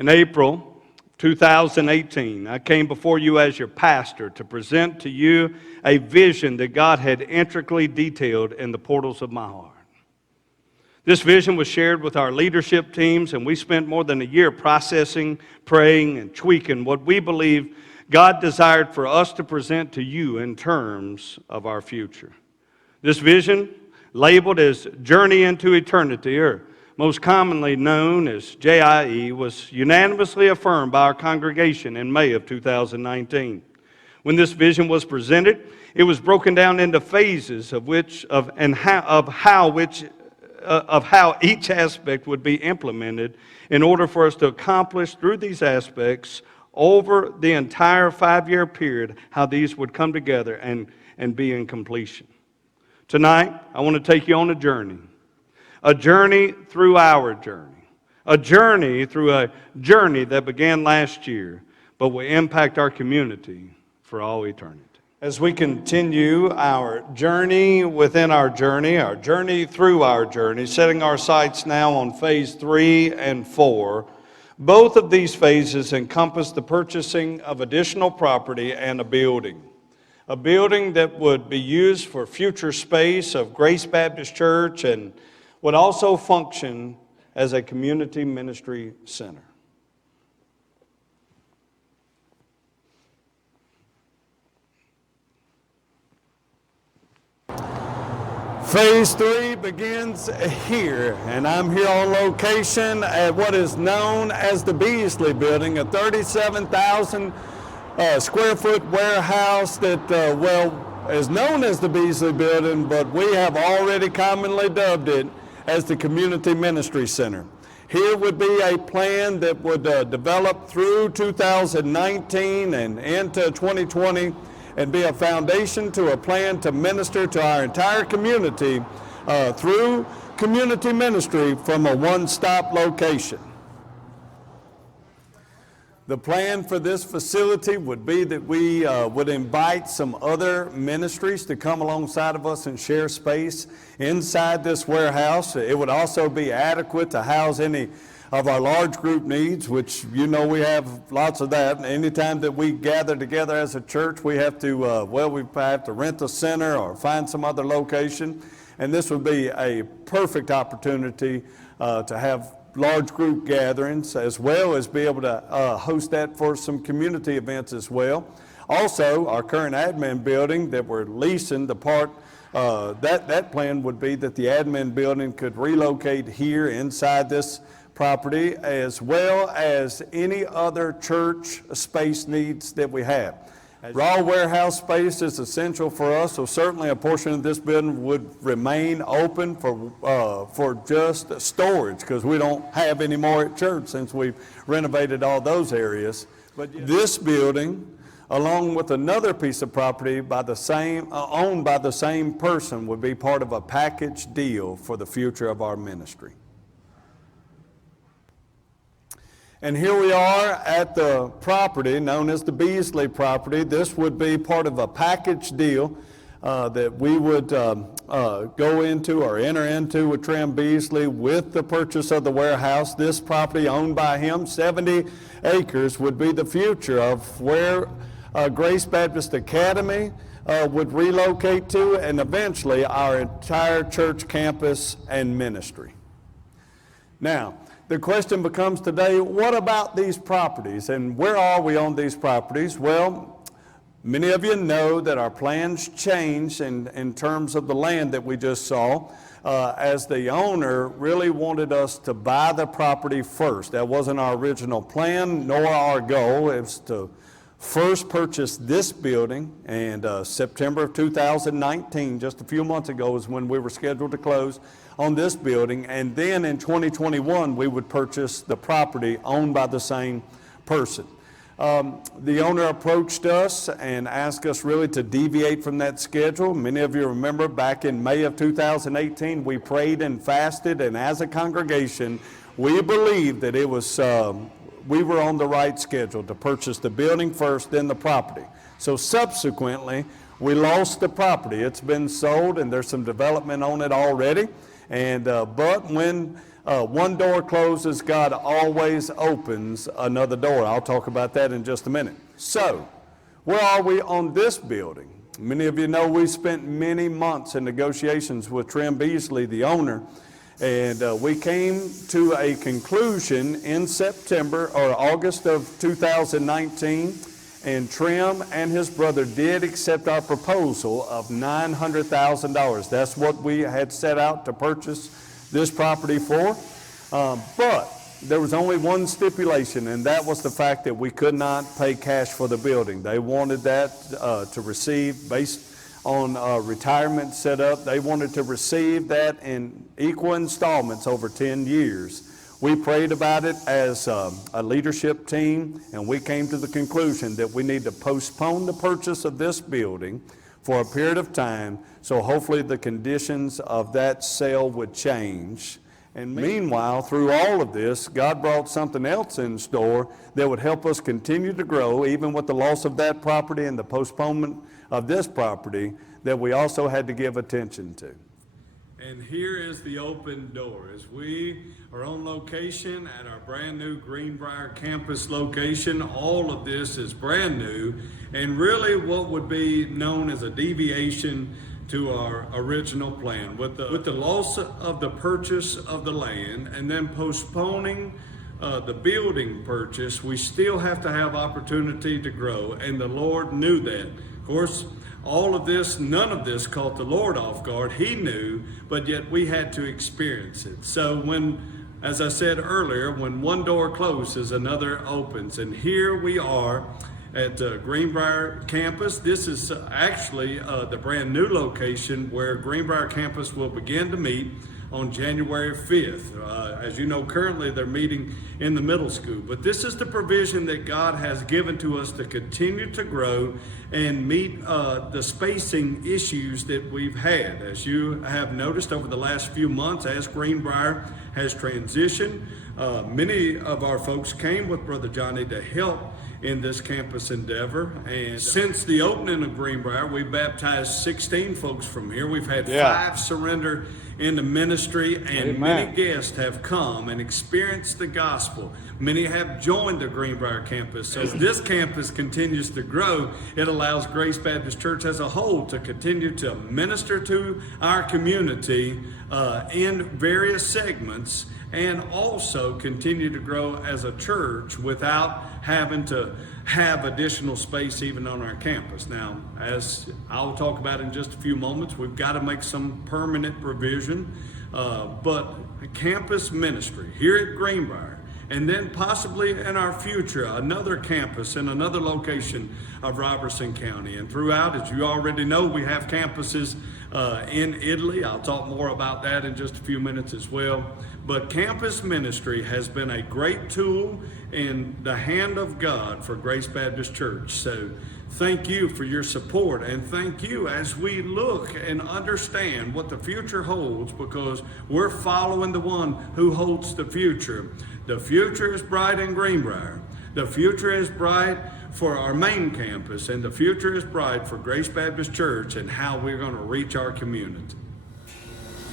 In April 2018, I came before you as your pastor to present to you a vision that God had intricately detailed in the portals of my heart. This vision was shared with our leadership teams, and we spent more than a year processing, praying, and tweaking what we believe God desired for us to present to you in terms of our future. This vision, labeled as Journey into Eternity, or most commonly known as JIE, was unanimously affirmed by our congregation in May of 2019. When this vision was presented, it was broken down into phases of how each aspect would be implemented in order for us to accomplish through these aspects over the entire 5-year period, how these would come together and be in completion. Tonight, I want to take you on a journey through our journey, a journey through a journey that began last year, but will impact our community for all eternity. As we continue our journey within our journey through our journey, setting our sights now on phase 3 and 4, both of these phases encompass the purchasing of additional property and a building that would be used for future space of Grace Baptist Church and would also function as a community ministry center. Phase 3 begins here, and I'm here on location at what is known as the Beasley Building, a 37,000 square foot warehouse that, is known as the Beasley Building, but we have already commonly dubbed it as the Community Ministry Center. Here would be a plan that would develop through 2019 and into 2020 and be a foundation to a plan to minister to our entire community through community ministry from a one-stop location. The plan for this facility would be that we would invite some other ministries to come alongside of us and share space inside this warehouse. It would also be adequate to house any of our large group needs, which you know we have lots of that. Anytime that we gather together as a church, we have to, we have to rent a center or find some other location. And this would be a perfect opportunity to have large group gatherings, as well as be able to host that for some community events as well. Also, our current admin building that we're leasing, the part, that plan would be that the admin building could relocate here inside this property, as well as any other church space needs that we have. Raw warehouse space is essential for us, so certainly a portion of this building would remain open for just storage, because we don't have any more at church since we've renovated all those areas. But this building, along with another piece of property owned by the same person, would be part of a package deal for the future of our ministry. And here we are at the property known as the Beasley property. This would be part of a package deal that we would go into or enter into with Trim Beasley with the purchase of the warehouse. This property owned by him, 70 acres, would be the future of where Grace Baptist Academy would relocate to, and eventually our entire church campus and ministry. Now, the question becomes today, what about these properties, and where are we on these properties? Well, many of you know that our plans changed in terms of the land that we just saw, as the owner really wanted us to buy the property first. That wasn't our original plan, nor our goal. It was to first purchase this building, and September of 2019, just a few months ago, is when we were scheduled to close on this building, and then in 2021 we would purchase the property owned by the same person. The owner approached us and asked us really to deviate from that schedule. Many of you remember back in May of 2018 we prayed and fasted, and as a congregation we believed that it was we were on the right schedule to purchase the building first, then the property. So subsequently we lost the property. It's been sold and there's some development on it already. And but when one door closes, God always opens another door. I'll talk about that in just a minute. So, where are we on this building? Many of you know we spent many months in negotiations with Trim Beasley, the owner, and we came to a conclusion in September or August of 2019, and Trim and his brother did accept our proposal of $900,000. That's what we had set out to purchase this property for, but there was only one stipulation, and that was the fact that we could not pay cash for the building. They wanted that to receive, based on retirement set up, they wanted to receive that in equal installments over 10 years. We prayed about it as a leadership team, and we came to the conclusion that we need to postpone the purchase of this building for a period of time, so hopefully the conditions of that sale would change. And meanwhile, through all of this, God brought something else in store that would help us continue to grow, even with the loss of that property and the postponement of this property, that we also had to give attention to. And here is the open door. As we are on location at our brand new Greenbrier campus location, all of this is brand new and really what would be known as a deviation to our original plan. With the loss of the purchase of the land and then postponing the building purchase, we still have to have opportunity to grow, and the Lord knew that. Of course, all of this, none of this caught the Lord off guard. He knew, but yet we had to experience it. So when, as I said earlier, when one door closes, another opens. And here we are at Greenbrier campus. This is actually the brand new location where Greenbrier campus will begin to meet on January 5th. As you know, currently they're meeting in the middle school, but this is the provision that God has given to us to continue to grow and meet the spacing issues that we've had. As you have noticed over the last few months, as Greenbrier has transitioned, many of our folks came with Brother Johnny to help in this campus endeavor. And since the opening of Greenbrier, we've baptized 16 folks from here. We've had 5 surrender into ministry, and many guests have come and experienced the gospel. Many have joined the Greenbrier campus. As this campus continues to grow, it allows Grace Baptist Church as a whole to continue to minister to our community in various segments, and also continue to grow as a church without having to have additional space even on our campus. Now, as I'll talk about in just a few moments, we've got to make some permanent provision, but campus ministry here at Greenbrier, and then possibly in our future, another campus in another location of Robertson County. And throughout, as you already know, we have campuses in Italy. I'll talk more about that in just a few minutes as well. But campus ministry has been a great tool in the hand of God for Grace Baptist Church. So thank you for your support, and thank you as we look and understand what the future holds, because we're following the one who holds the future. The future is bright in Greenbrier. The future is bright for our main campus, and the future is bright for Grace Baptist Church and how we're going to reach our community.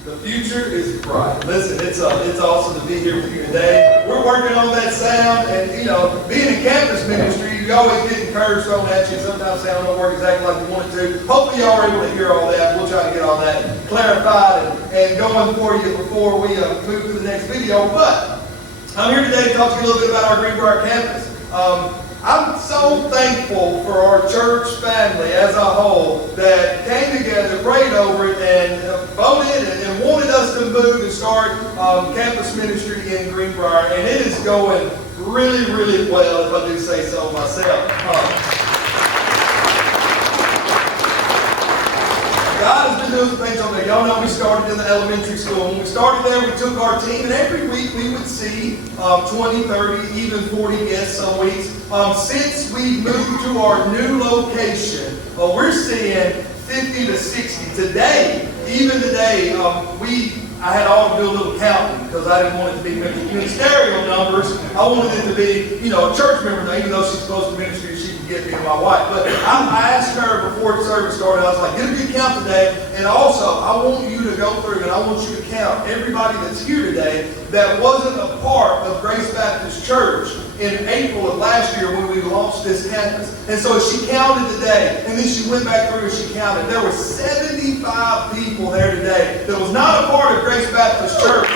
The future is bright. Listen, it's awesome to be here with you today. We're working on that sound, and being in campus ministry, you always get encouraged thrown at you. Sometimes sound don't work exactly like you want it to. Hopefully y'all are able to hear all that. We'll try to get all that clarified and going for you before we move to the next video. But I'm here today to talk to you a little bit about our Greenbrier campus. I'm so thankful for our church family as a whole that came together, prayed over it, and voted and wanted us to move and start campus ministry in Greenbrier. And it is going really, really well, if I do say so myself. God has been doing some things over there. Y'all know we started in the elementary school. When we started there, we took our team, and every week we would see 20, 30, even 40 guests some weeks. Since we moved to our new location, we're seeing 50 to 60. Even today, we I had all to do a little counting because I didn't want it to be ministerial numbers. I wanted it to be, a church member, even though she's supposed to ministry, she can get me and my wife. But I asked her before the service started, I was like, get a good count today. And also, I want you to go through and I want you to count everybody that's here today that wasn't a part of Grace Baptist Church in April of last year when we launched this campus. And so she counted today, and then she went back through and she counted. There were 75 people there today that was not a part of Grace Baptist Church.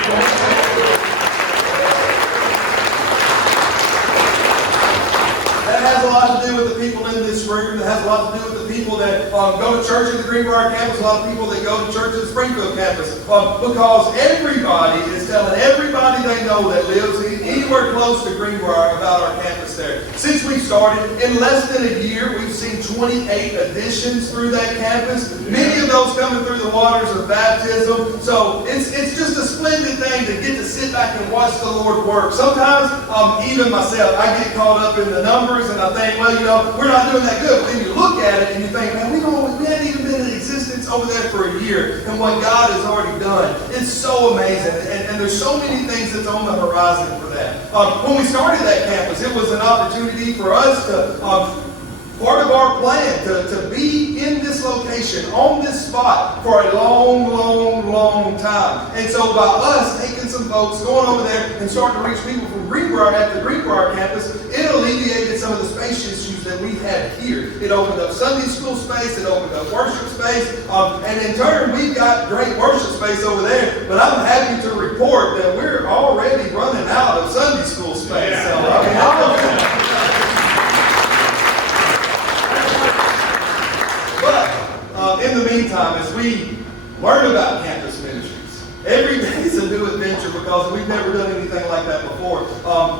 That has a lot to do with the people in this room. That has a lot to do with the people that go to church at the Greenbrier campus, a lot of people that go to church at the Springfield campus. Because everybody is telling everybody they know that lives anywhere close to Greenbrier about our campus there. Since we started, in less than a year, we've seen 28 additions through that campus. Many of those coming through the waters of baptism. So it's just a splendid thing to get to sit back and watch the Lord work. Sometimes, even myself, I get caught up in the numbers and I think, well, we're not doing that good. But then you look at it and you think, man, we haven't even been in existence over there for a year. And what God has already done, it's so amazing. And there's so many things that's on the horizon for that. When we started that campus, it was an opportunity for us to, part of our plan to be in this location, on this spot, for a long, long, long time. And so by us taking some boats, going over there and starting to reach people from Greenbrier at the Greenbrier campus, it alleviated some of the space issues that we had here. It opened up Sunday school space, it opened up worship space, and in turn, we've got great worship space over there. But I'm happy to report that we're already running out of Sunday school space. Yeah. In the meantime, as we learn about campus ministries, every day is a new adventure because we've never done anything like that before.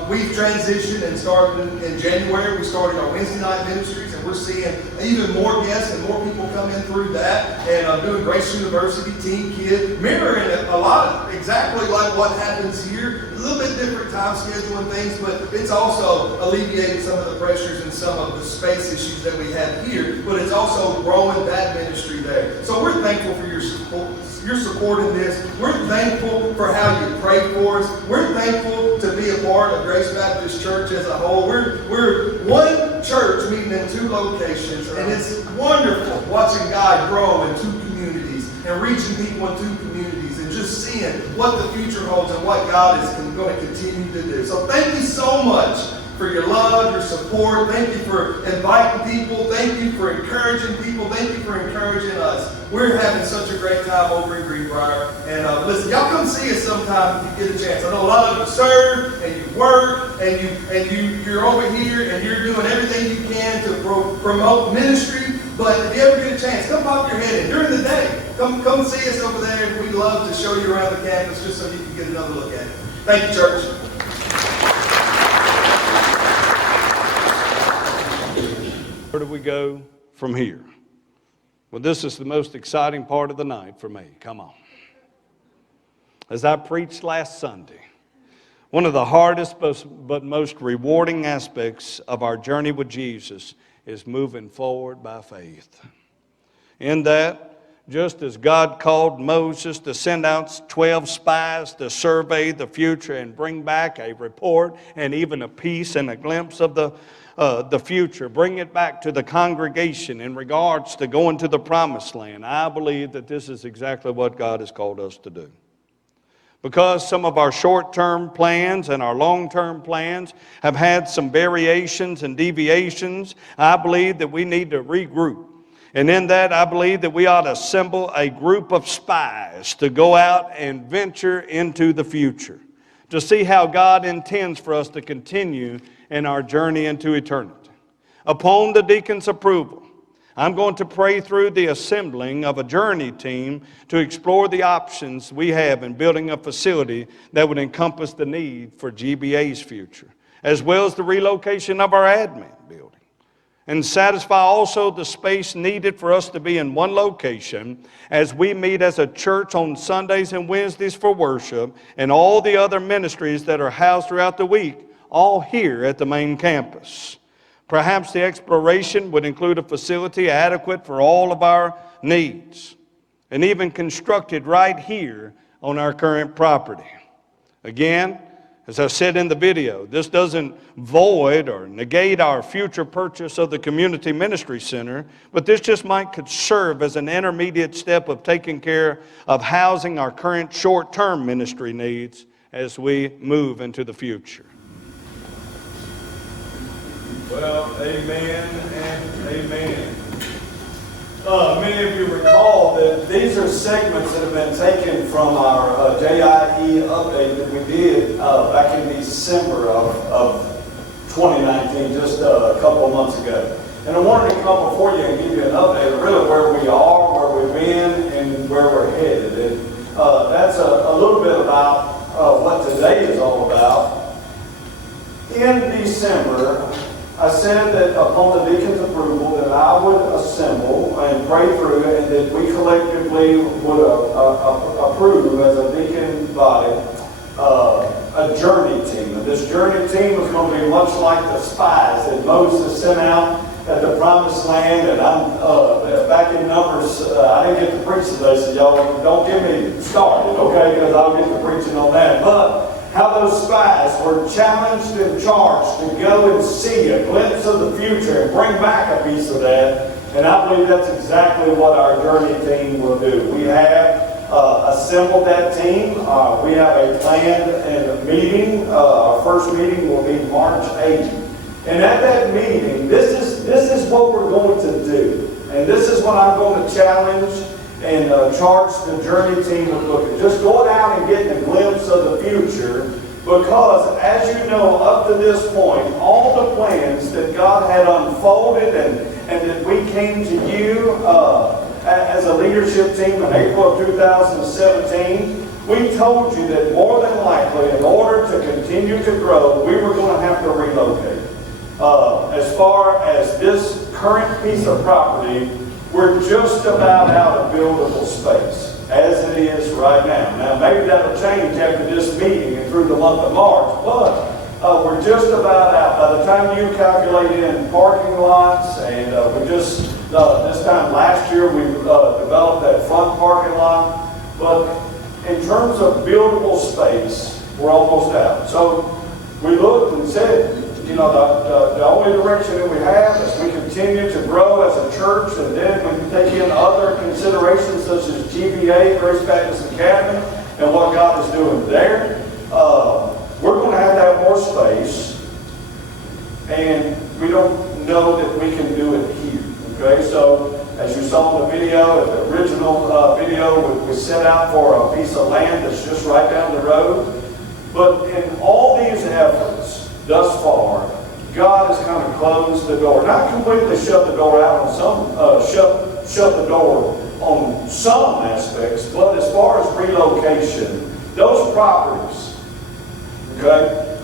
We've transitioned and started in January. We started our Wednesday night ministries, and we're seeing even more guests and more people come in through that. And doing Grace University Teen Kid, mirroring a lot exactly like what happens here. A little bit different time schedule and things, but it's also alleviating some of the pressures and some of the space issues that we have here. But it's also growing that ministry there. So we're thankful for your support in this. We're thankful for how you pray for us. We're thankful to be a part of Grace Baptist Church as a whole. We're one church meeting in two locations, and it's wonderful watching God grow in two communities and reaching people in two communities and just seeing what the future holds and what God is going to continue to do. So thank you so much for your love, your support. Thank you for inviting people. Thank you for encouraging people. Thank you for encouraging us. We're having such a great time over in Greenbrier. And listen, y'all come see us sometime if you get a chance. I know a lot of you serve and you work and you're over here and you're doing everything you can to promote ministry. But if you ever get a chance, come pop your head in during the day. Come see us over there, and we'd love to show you around the campus just so you can get another look at it. Thank you, church. Where do we go from here? Well, this is the most exciting part of the night for me. Come on. As I preached last Sunday, one of the hardest but most rewarding aspects of our journey with Jesus is moving forward by faith. In that, just as God called Moses to send out 12 spies to survey the future and bring back a report and even a piece and a glimpse of the future, bring it back to the congregation in regards to going to the promised land, I believe that this is exactly what God has called us to do. Because some of our short-term plans and our long-term plans have had some variations and deviations, I believe that we need to regroup. And in that, I believe that we ought to assemble a group of spies to go out and venture into the future, to see how God intends for us to continue in our journey into eternity. Upon the deacon's approval, I'm going to pray through the assembling of a journey team to explore the options we have in building a facility that would encompass the need for GBA's future, as well as the relocation of our admin building, and satisfy also the space needed for us to be in one location as we meet as a church on Sundays and Wednesdays for worship, and all the other ministries that are housed throughout the week, all here at the main campus. Perhaps the exploration would include a facility adequate for all of our needs, and even constructed right here on our current property. Again, as I said in the video, this doesn't void or negate our future purchase of the Community Ministry Center, but this just might serve as an intermediate step of taking care of housing our current short-term ministry needs as we move into the future. Well, amen and amen. Many of you recall that these are segments that have been taken from our JIE update that we did back in December of 2019, just a couple of months ago. And I wanted to come before you and give you an update of really where we are, where we've been, and where we're headed. And that's a little bit about what today is all about. In December, I said that upon the deacon's approval that I would assemble and pray through it, and that we collectively would approve as a deacon body a journey team. And this journey team was going to be much like the spies that Moses sent out at the Promised Land. And I'm back in Numbers. I didn't get to preach today, so y'all don't get me started, okay? Because I'll get to preaching on that. But how those spies were challenged and charged to go and see a glimpse of the future and bring back a piece of that. And I believe that's exactly what our journey team will do. We have assembled that team. We have a planned meeting. Our first meeting will be March 8th. And at that meeting, this is what we're going to do. And this is what I'm going to challenge and charge the journey team with looking. Just going out and getting a glimpse of the future, because as you know, up to this point, all the plans that God had unfolded and that we came to you as a leadership team in April of 2017, we told you that more than likely, in order to continue to grow, we were going to have to relocate. As far as this current piece of property, we're just about out of buildable space, as it is right now. Now, maybe that'll change after this meeting and through the month of March, but we're just about out. By the time you calculate in parking lots, and we just, this time last year, we developed that front parking lot. But in terms of buildable space, we're almost out. So we looked and said, you know, the only direction that we have is we continue to grow as a church, and then we can take in other considerations such as GBA, Grace Baptist Academy, and what God is doing there. We're going to have to have more space, and we don't know that we can do it here. Okay, so as you saw in the video, the original video, we set out for a piece of land that's just right down the road. But in all these efforts, thus far, God has kind of closed the door. Not completely shut the door out on some, shut the door on some aspects, but as far as relocation, those properties, okay,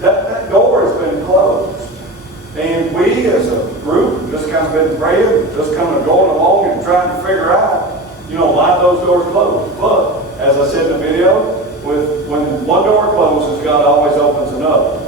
that door has been closed. And we as a group just kind of been praying, just kind of going along and trying to figure out, you know, why those doors closed. But as I said in the video, when one door closes, God always opens another.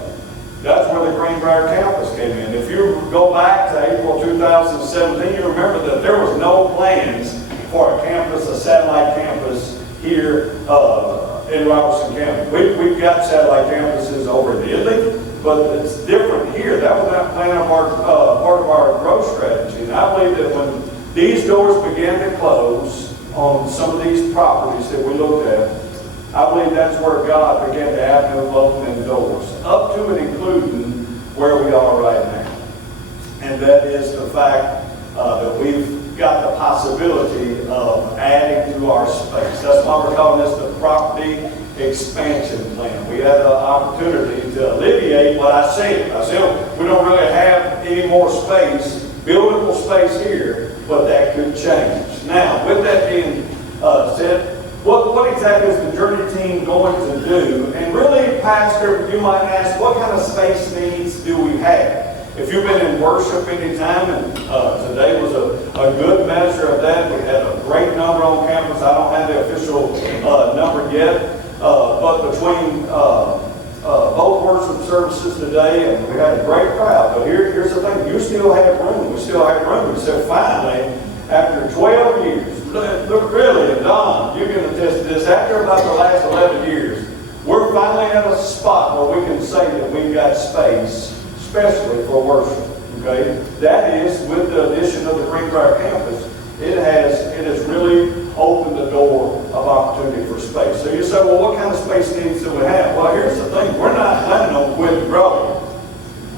That's where the Greenbrier campus came in. If you go back to April 2017, you remember that there was no plans for a campus, a satellite campus here in Robertson County. We've got satellite campuses over in Italy, but it's different here. That was not part of our growth strategy. And I believe that when these doors began to close on some of these properties that we looked at, I believe that's where God began to avenue opening doors, up to and including where we are right now. And that is the fact that we've got the possibility of adding to our space. That's why we're calling this the property expansion plan. We had the opportunity to alleviate what I said. I said we don't really have any more space, buildable space here, but that could change. Now, with that being said, what exactly is the journey team going to do? And really, Pastor, you might ask, what kind of space needs do we have? If you've been in worship any time, and today was a good measure of that. We had a great number on campus. I don't have the official number yet, but between both worship services today, and we had a great crowd. But here's the thing: you still have room. We still have room. So finally, after 12 years. Look, really, Don, you can attest to this. this, after about the last 11 years, we're finally at a spot where we can say that we've got space, especially for worship, okay? That is, with the addition of the Greenbrier campus, it has really opened the door of opportunity for space. So you say, well, what kind of space needs do we have? Well, here's the thing, we're not planning on quitting growing.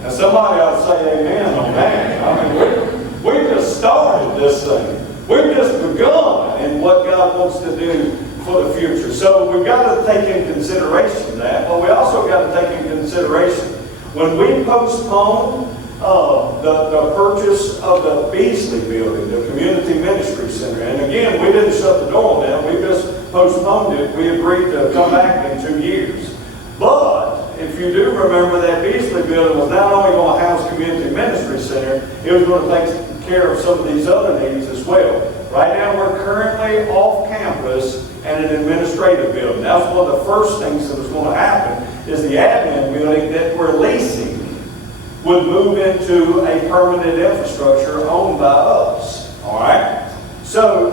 And somebody ought to say amen on that. I mean, we just started this thing. We've just begun in what God wants to do for the future. So we've got to take in consideration that, but we also got to take in consideration when we postponed the purchase of the Beasley building, the Community Ministry Center. And again, we didn't shut the door on that. We just postponed it. We agreed to come back in 2 years. But if you do remember, that Beasley building was not only going to house Community Ministry Center, it was going to take care of some of these other needs as well. Right now, we're currently off campus and an administrative building. That's one of the first things that was going to happen is the admin building that we're leasing would move into a permanent infrastructure owned by us. All right? So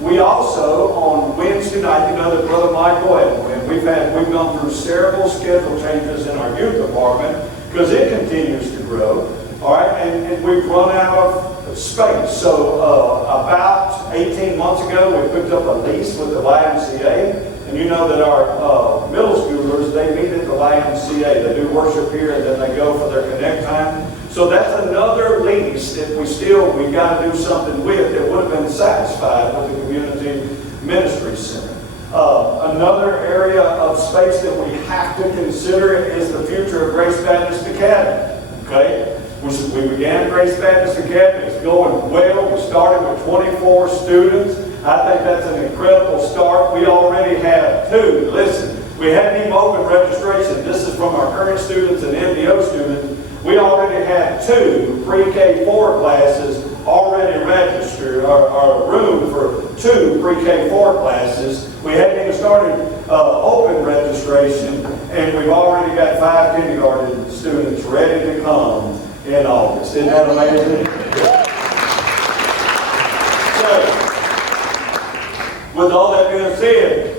we also, on Wednesday night, you know that Brother Michael, and we've gone through several schedule changes in our youth department because it continues to grow. All right, and we've run out of space. So about 18 months ago, we picked up a lease with the YMCA. And you know that our middle schoolers, they meet at the YMCA. They do worship here, and then they go for their connect time. So that's another lease that we got to do something with that would have been satisfied with the Community Ministry Center. Another area of space that we have to consider is the future of Grace Baptist Academy. Okay? We began Grace Baptist Academy. It's going well. We started with 24 students. I think that's an incredible start. We already have 2. Listen, we hadn't even opened registration. This is from our current students and MDO students. We already have 2 pre-K4 classes already registered, our room for 2 pre-K4 classes. We hadn't even started open registration, and we've already got 5 kindergarten students ready to come in August. Isn't that amazing? So, with all that being said,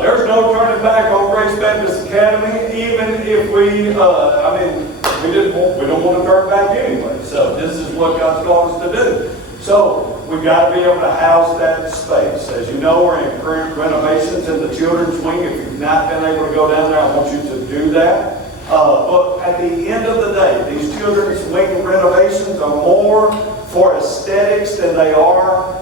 there's no turning back on Grace Baptist Academy, even if we don't want to turn back anyway. So this is what God's called us to do. So we've got to be able to house that space. As you know, we're in current renovations in the children's wing. If you've not been able to go down there, I want you to do that. But at the end of the day, these children's wing renovations are more for aesthetics than they are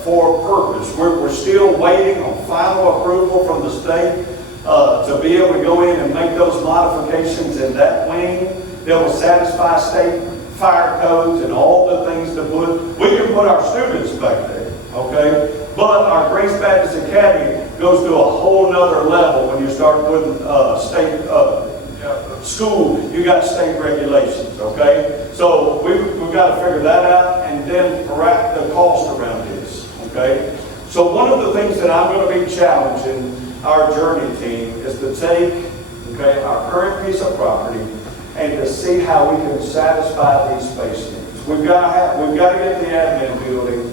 for purpose. We're still waiting on final approval from the state to be able to go in and make those modifications in that wing that will satisfy state fire codes and all the things that we can put our students back there, okay? But our Grace Baptist Academy goes to a whole nother level when you start putting state school, you got state regulations, okay? So we've got to figure that out and then correct the cost around this, okay? So one of the things that I'm going to be challenging our journey team is to take, okay, our current piece of property and to see how we can satisfy these space needs. We've got to get the admin building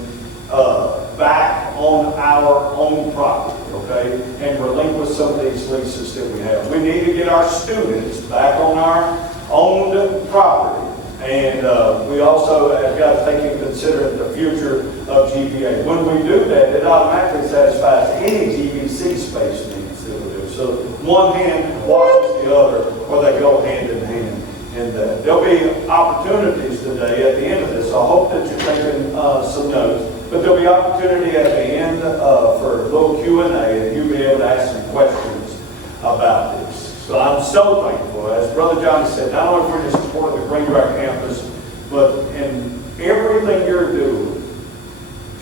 back on our own property, okay, and relinquish some of these leases that we have. We need to get our students back on our owned property, and we also have got to take into consideration the future of GBA. When we do that, it automatically satisfies any GBC space needs that we do. So one hand washes the other, or they go hand in hand. And there'll be opportunities today at the end of this. So I hope that you're taking some notes. But there'll be opportunity at the end for a little Q&A, and you'll be able to ask some questions about this. So I'm so thankful, as Brother Johnny said, not only for your support of the Greenbrier campus, but in everything you're doing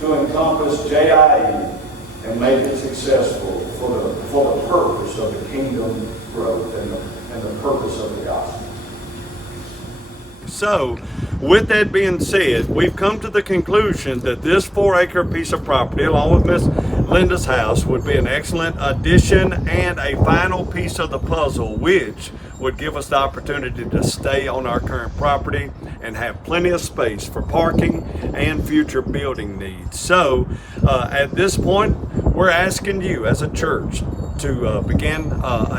to encompass JIE and make it successful for the purpose of the kingdom growth and the purpose of the gospel. So, with that being said, we've come to the conclusion that this 4-acre piece of property, along with Miss Linda's house, would be an excellent addition and a final piece of the puzzle, which would give us the opportunity to stay on our current property and have plenty of space for parking and future building needs. So, at this point, we're asking you as a church to begin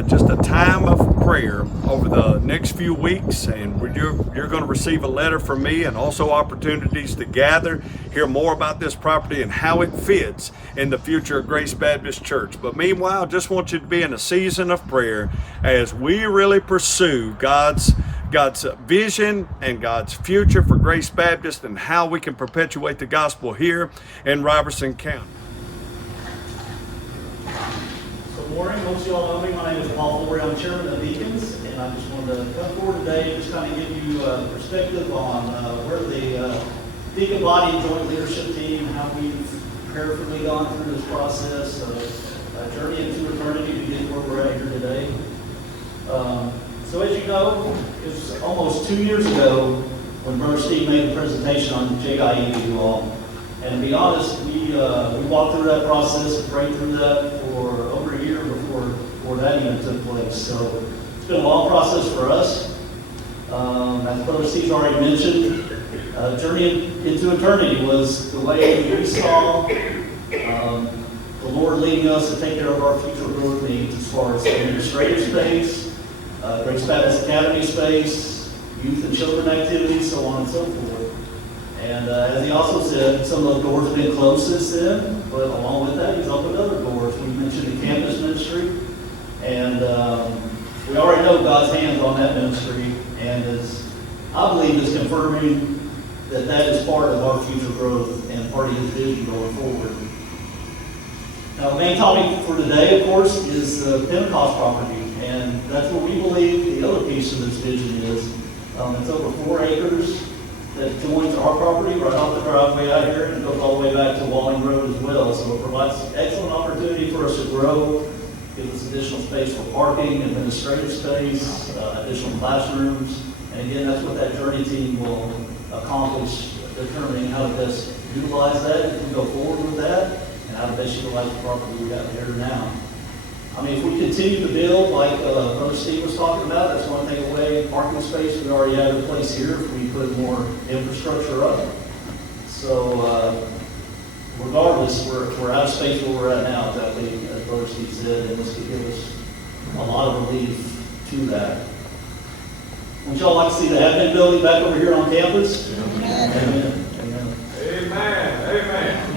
just a time of prayer over the next few weeks, and you're going to receive a letter from me and also opportunities to gather, hear more about this property and how it fits in the future of Grace Baptist Church. But meanwhile, just want you to be in a season of prayer as we really pursue God's vision and God's future for Grace Baptist and how we can perpetuate the gospel here in Robertson County. Good morning. Most of you all know me. My name is Paul Flory. I'm chairman of Deacons, and I just wanted to come forward today and just kind of give you a perspective on where the Deacon Body and Joint Leadership Team, how we've carefully gone through this process of a journey into eternity to get where we're at here today. So as you know, it was almost 2 years ago when Brother Steve made the presentation on JIE to you all. And to be honest, we walked through that process and prayed through that for over a year before that even took place. So it's been a long process for us. As Brother Steve's already mentioned, journey into eternity was the way we saw the Lord leading us to take care of our future growth needs as far as administrative space, Grace Baptist Academy space, youth and children activities, so on and so forth. And as he also said, some of those doors have been closed since then, but along with that, he's opened other doors. We mentioned the campus ministry, and we already know God's hands on that ministry, and I believe is confirming that that is part of our future growth and part of his vision going forward. Now, the main topic for today, of course, is the Pentecost property, and that's what we believe the other piece of this vision is. It's over 4 acres that joins our property right off the driveway out here, and it goes all the way back to Walling Road as well. So it provides excellent opportunity for us to grow, gives us additional space for parking, administrative space, additional classrooms. And again, that's what that journey team will accomplish, determining how to best utilize that if we go forward with that, and how to best utilize the property we got here now. I mean, if we continue to build like Brother Steve was talking about, that's going to take away parking space we already have in place here if we put more infrastructure up. So regardless, we're out of space where we're at now, exactly as Brother Steve said, and this could give us a lot of relief to that. Would y'all like to see the admin building back over here on campus? Amen. Amen. Amen. Amen.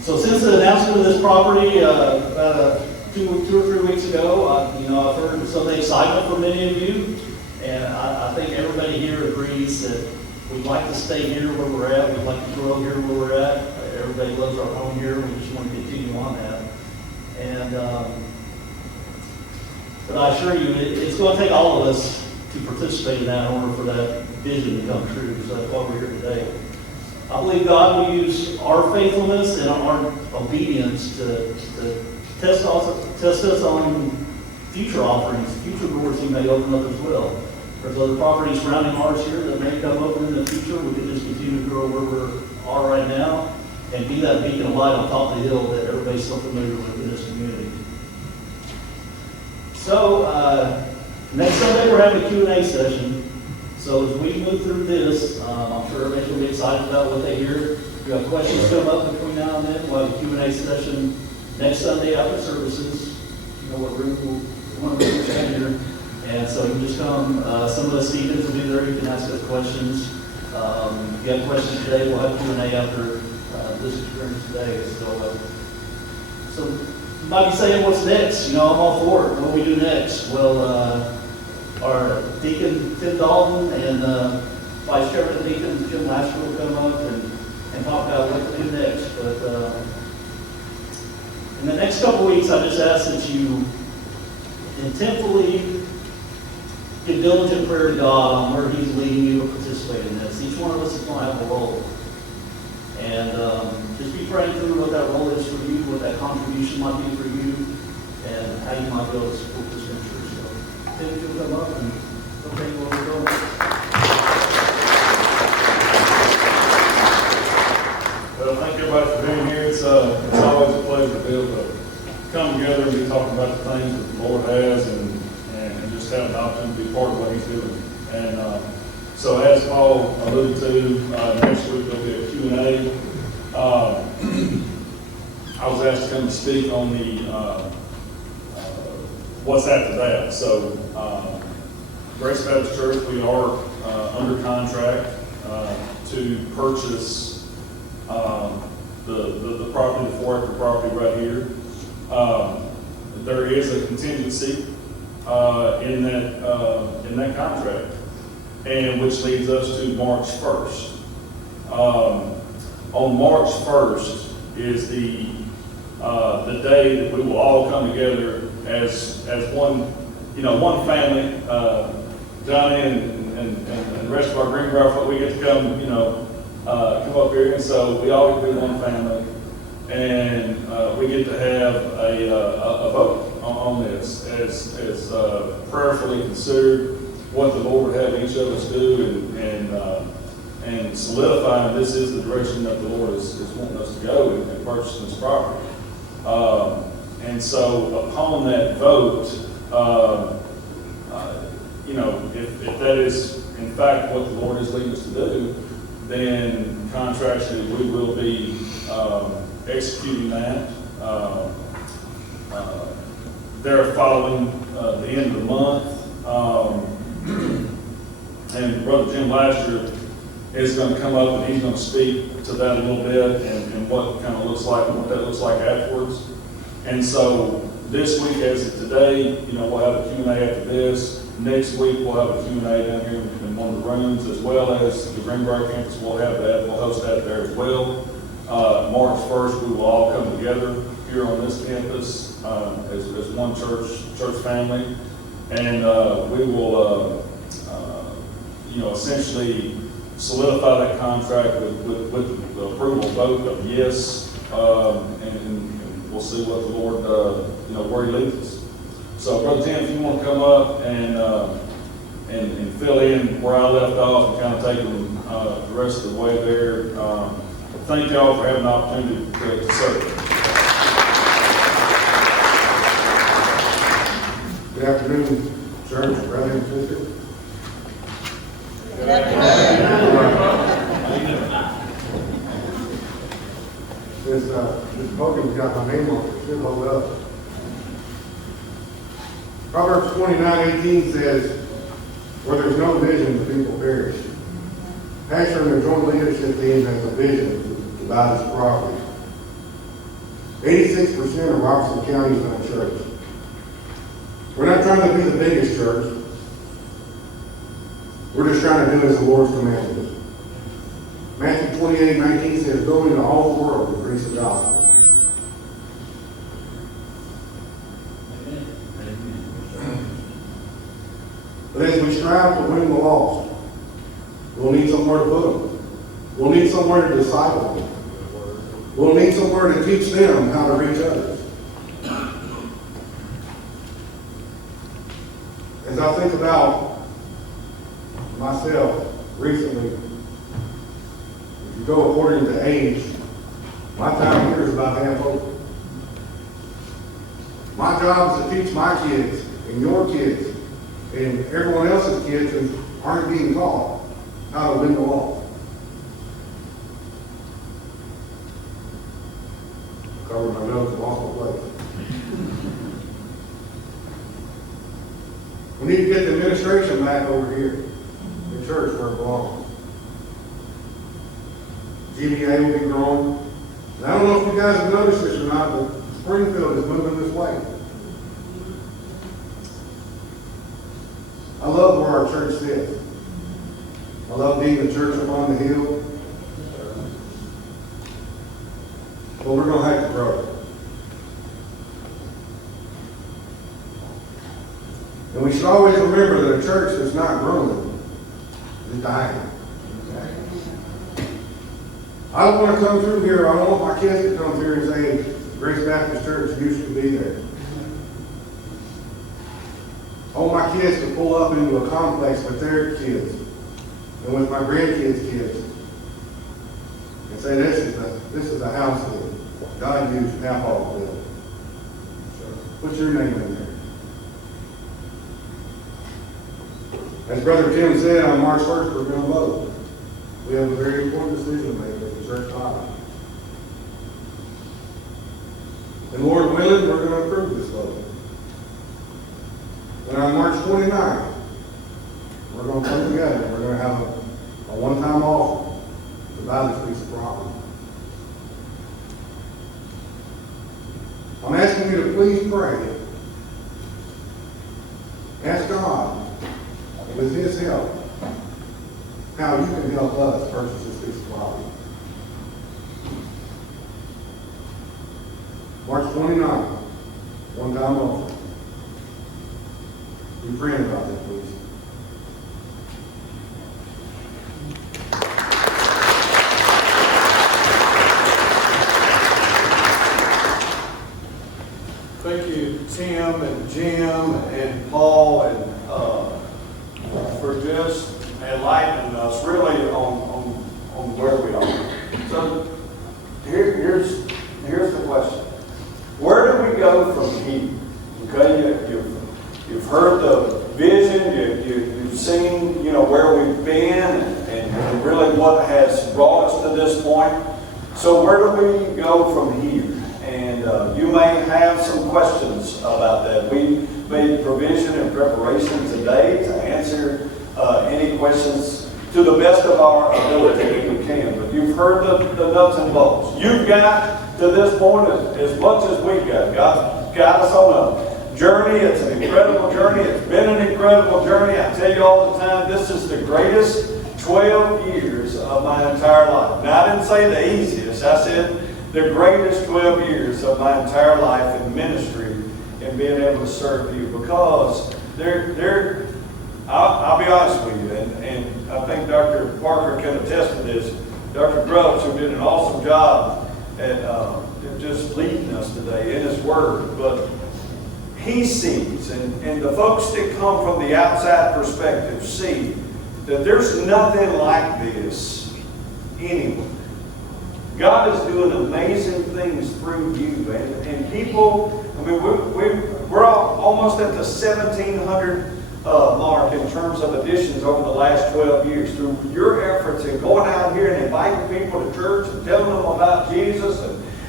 So since the announcement of this property about 2 or 3 weeks ago, I've heard some of the excitement from many of you, and I think everybody here agrees that we'd like to stay here where we're at. We'd like to grow here where we're at. Everybody loves our home here. We just want to continue on that. And but I assure you, it's going to take all of us to participate in that in order for that vision to come true. So that's why we're here today. I believe God will use our faithfulness and our obedience to test us on future offerings, future doors He may open up as well. There's other properties surrounding ours here that may come open in the future. We can just continue to grow where we are right now and be that beacon of light on top of the hill that everybody's so familiar with in this community. So next Sunday we're having a Q&A session. So as we move through this, I'm sure everybody's going to be excited about what they hear. If you have questions come up between now and then, we'll have a Q&A session next Sunday after services. You know what room we'll want to be in here. And so you can just come. Some of the Stevens will be there. You can ask us questions. If you have questions today, we'll have Q&A after this experience today. So you might be saying, what's next? I'm all for it. What do we do next? Well, our Deacon Tim Dalton and Vice Chairman Deacon Jim Lasker will come up and talk about what to do next. But in the next couple weeks, I just ask that you intentfully give diligent prayer to God on where He's leading you to participate in this. Each one of us is going to have a role. And just be praying through what that role is for you, what that contribution might be for you, and how you might be able to support this venture. So, Tim, if you'll come up and okay, where we're going. Well, thank everybody for being here. It's always a pleasure to be able to come together and be talking about the things that the Lord has and just have an opportunity to be part of what He's doing. And so as Paul alluded to, next week there'll be a Q&A. I was asked to come and speak on the, what's after that. So, Grace Baptist Church, we are under contract to purchase the property, the 4-acre property right here. There is a contingency in that contract, and which leads us to March 1st. On March 1st is the day that we will all come together as one, one family. Johnny and the rest of our Greenbrier folk, we get to come, come up here, and so we all get to be one family, and we get to have a vote on this as prayerfully considered what the Lord would have each of us do, and solidifying this is the direction that the Lord is wanting us to go in purchasing this property. And so upon that vote, if that is in fact what the Lord is leading us to do, then contractually we will be executing that. They're following the end of the month. And Brother Jim Laster is going to come up and he's going to speak to that a little bit and what kind of looks like and what that looks like afterwards. And so this week, as of today, we'll have a Q&A after this. Next week, we'll have a Q&A down here in one of the rooms, as well as the Greenbrier campus. We'll have that. We'll host that there as well. March 1st, we will all come together here on this campus as one church family, and we will, essentially solidify that contract with the approval vote of yes, and we'll see what the Lord, where He leads us. So, Brother Tim, if you want to come up and fill in where I left off and kind of take them the rest of the way there. Thank y'all for having the opportunity to serve. Good afternoon, church, brother and sister. Good This podium's got my name on it, it should hold up. Proverbs 29:18 says, where there's no vision, the people perish. Pastor and the joint leadership team has a vision to buy this property. 86% of Robertson County is not church. We're not trying to be the biggest church. We're just trying to do as the Lord's commanded us. Matthew 28:19 says, go into all the world and preach the gospel. But as we strive to win the lost, we'll need somewhere to put them. We'll need somewhere to disciple them. We'll need somewhere to teach them how to reach others. As I think about myself recently, if you go according to age, my time here is about half over. My job is to teach my kids and your kids and everyone else's kids who aren't being taught how to win the lost. Covered my nose and lost my place. We need to get the administration back over here in church where it belongs. GBA will be growing. And I don't know if you guys have noticed this or not, but Springfield is moving this way. I love where our church sits. I love being the church up on the hill. But we're going to have to grow. And we should always remember that a church that's not growing is dying. I don't want to come through here. I don't want my kids to come through and say, Grace Baptist Church used to be there. I want my kids to pull up into a complex with their kids and with my grandkids' kids and say, this is a house that God used Papa to build. Put your name in there. As Brother Tim said, on March 1st, we're going to vote. We have a very important decision to make at the church body. And Lord willing, we're going to approve this vote. And on March 29th, we're going to come together and we're going to have a one-time offer to buy this piece of property. I'm asking you to please pray. Ask God, with His help, how you can help us purchase this piece of property. March 29th, one-time offer. Be praying about that, please. Thank you, Tim and Jim and Paul, and for just enlightening us really on where we are. So here's the question: where do we go from here? Okay, you've heard the vision, you've seen where we've been and really what has brought us to this point. So where do we go from here? And you may have some questions about that. We made provision and preparation today to answer any questions to the best of our ability that we can. But you've heard the nuts and bolts. You've got to this point as much as we've got. God's got us on a journey. It's an incredible journey. It's been an incredible journey. I tell you all the time, this is the greatest 12 years of my entire life. Now, I didn't say the easiest. I said the greatest 12 years of my entire life in ministry and being able to serve you, because I'll be honest with you, and I think Dr. Parker can attest to this. Dr. Grubbs, who did an awesome job at just leading us today in his word, but he sees, and the folks that come from the outside perspective see that there's nothing like this anywhere. God is doing amazing things through you, and people. I mean, we're almost at the 1,700 mark in terms of additions over the last 12 years through your efforts in going out here and inviting people to church and telling them about Jesus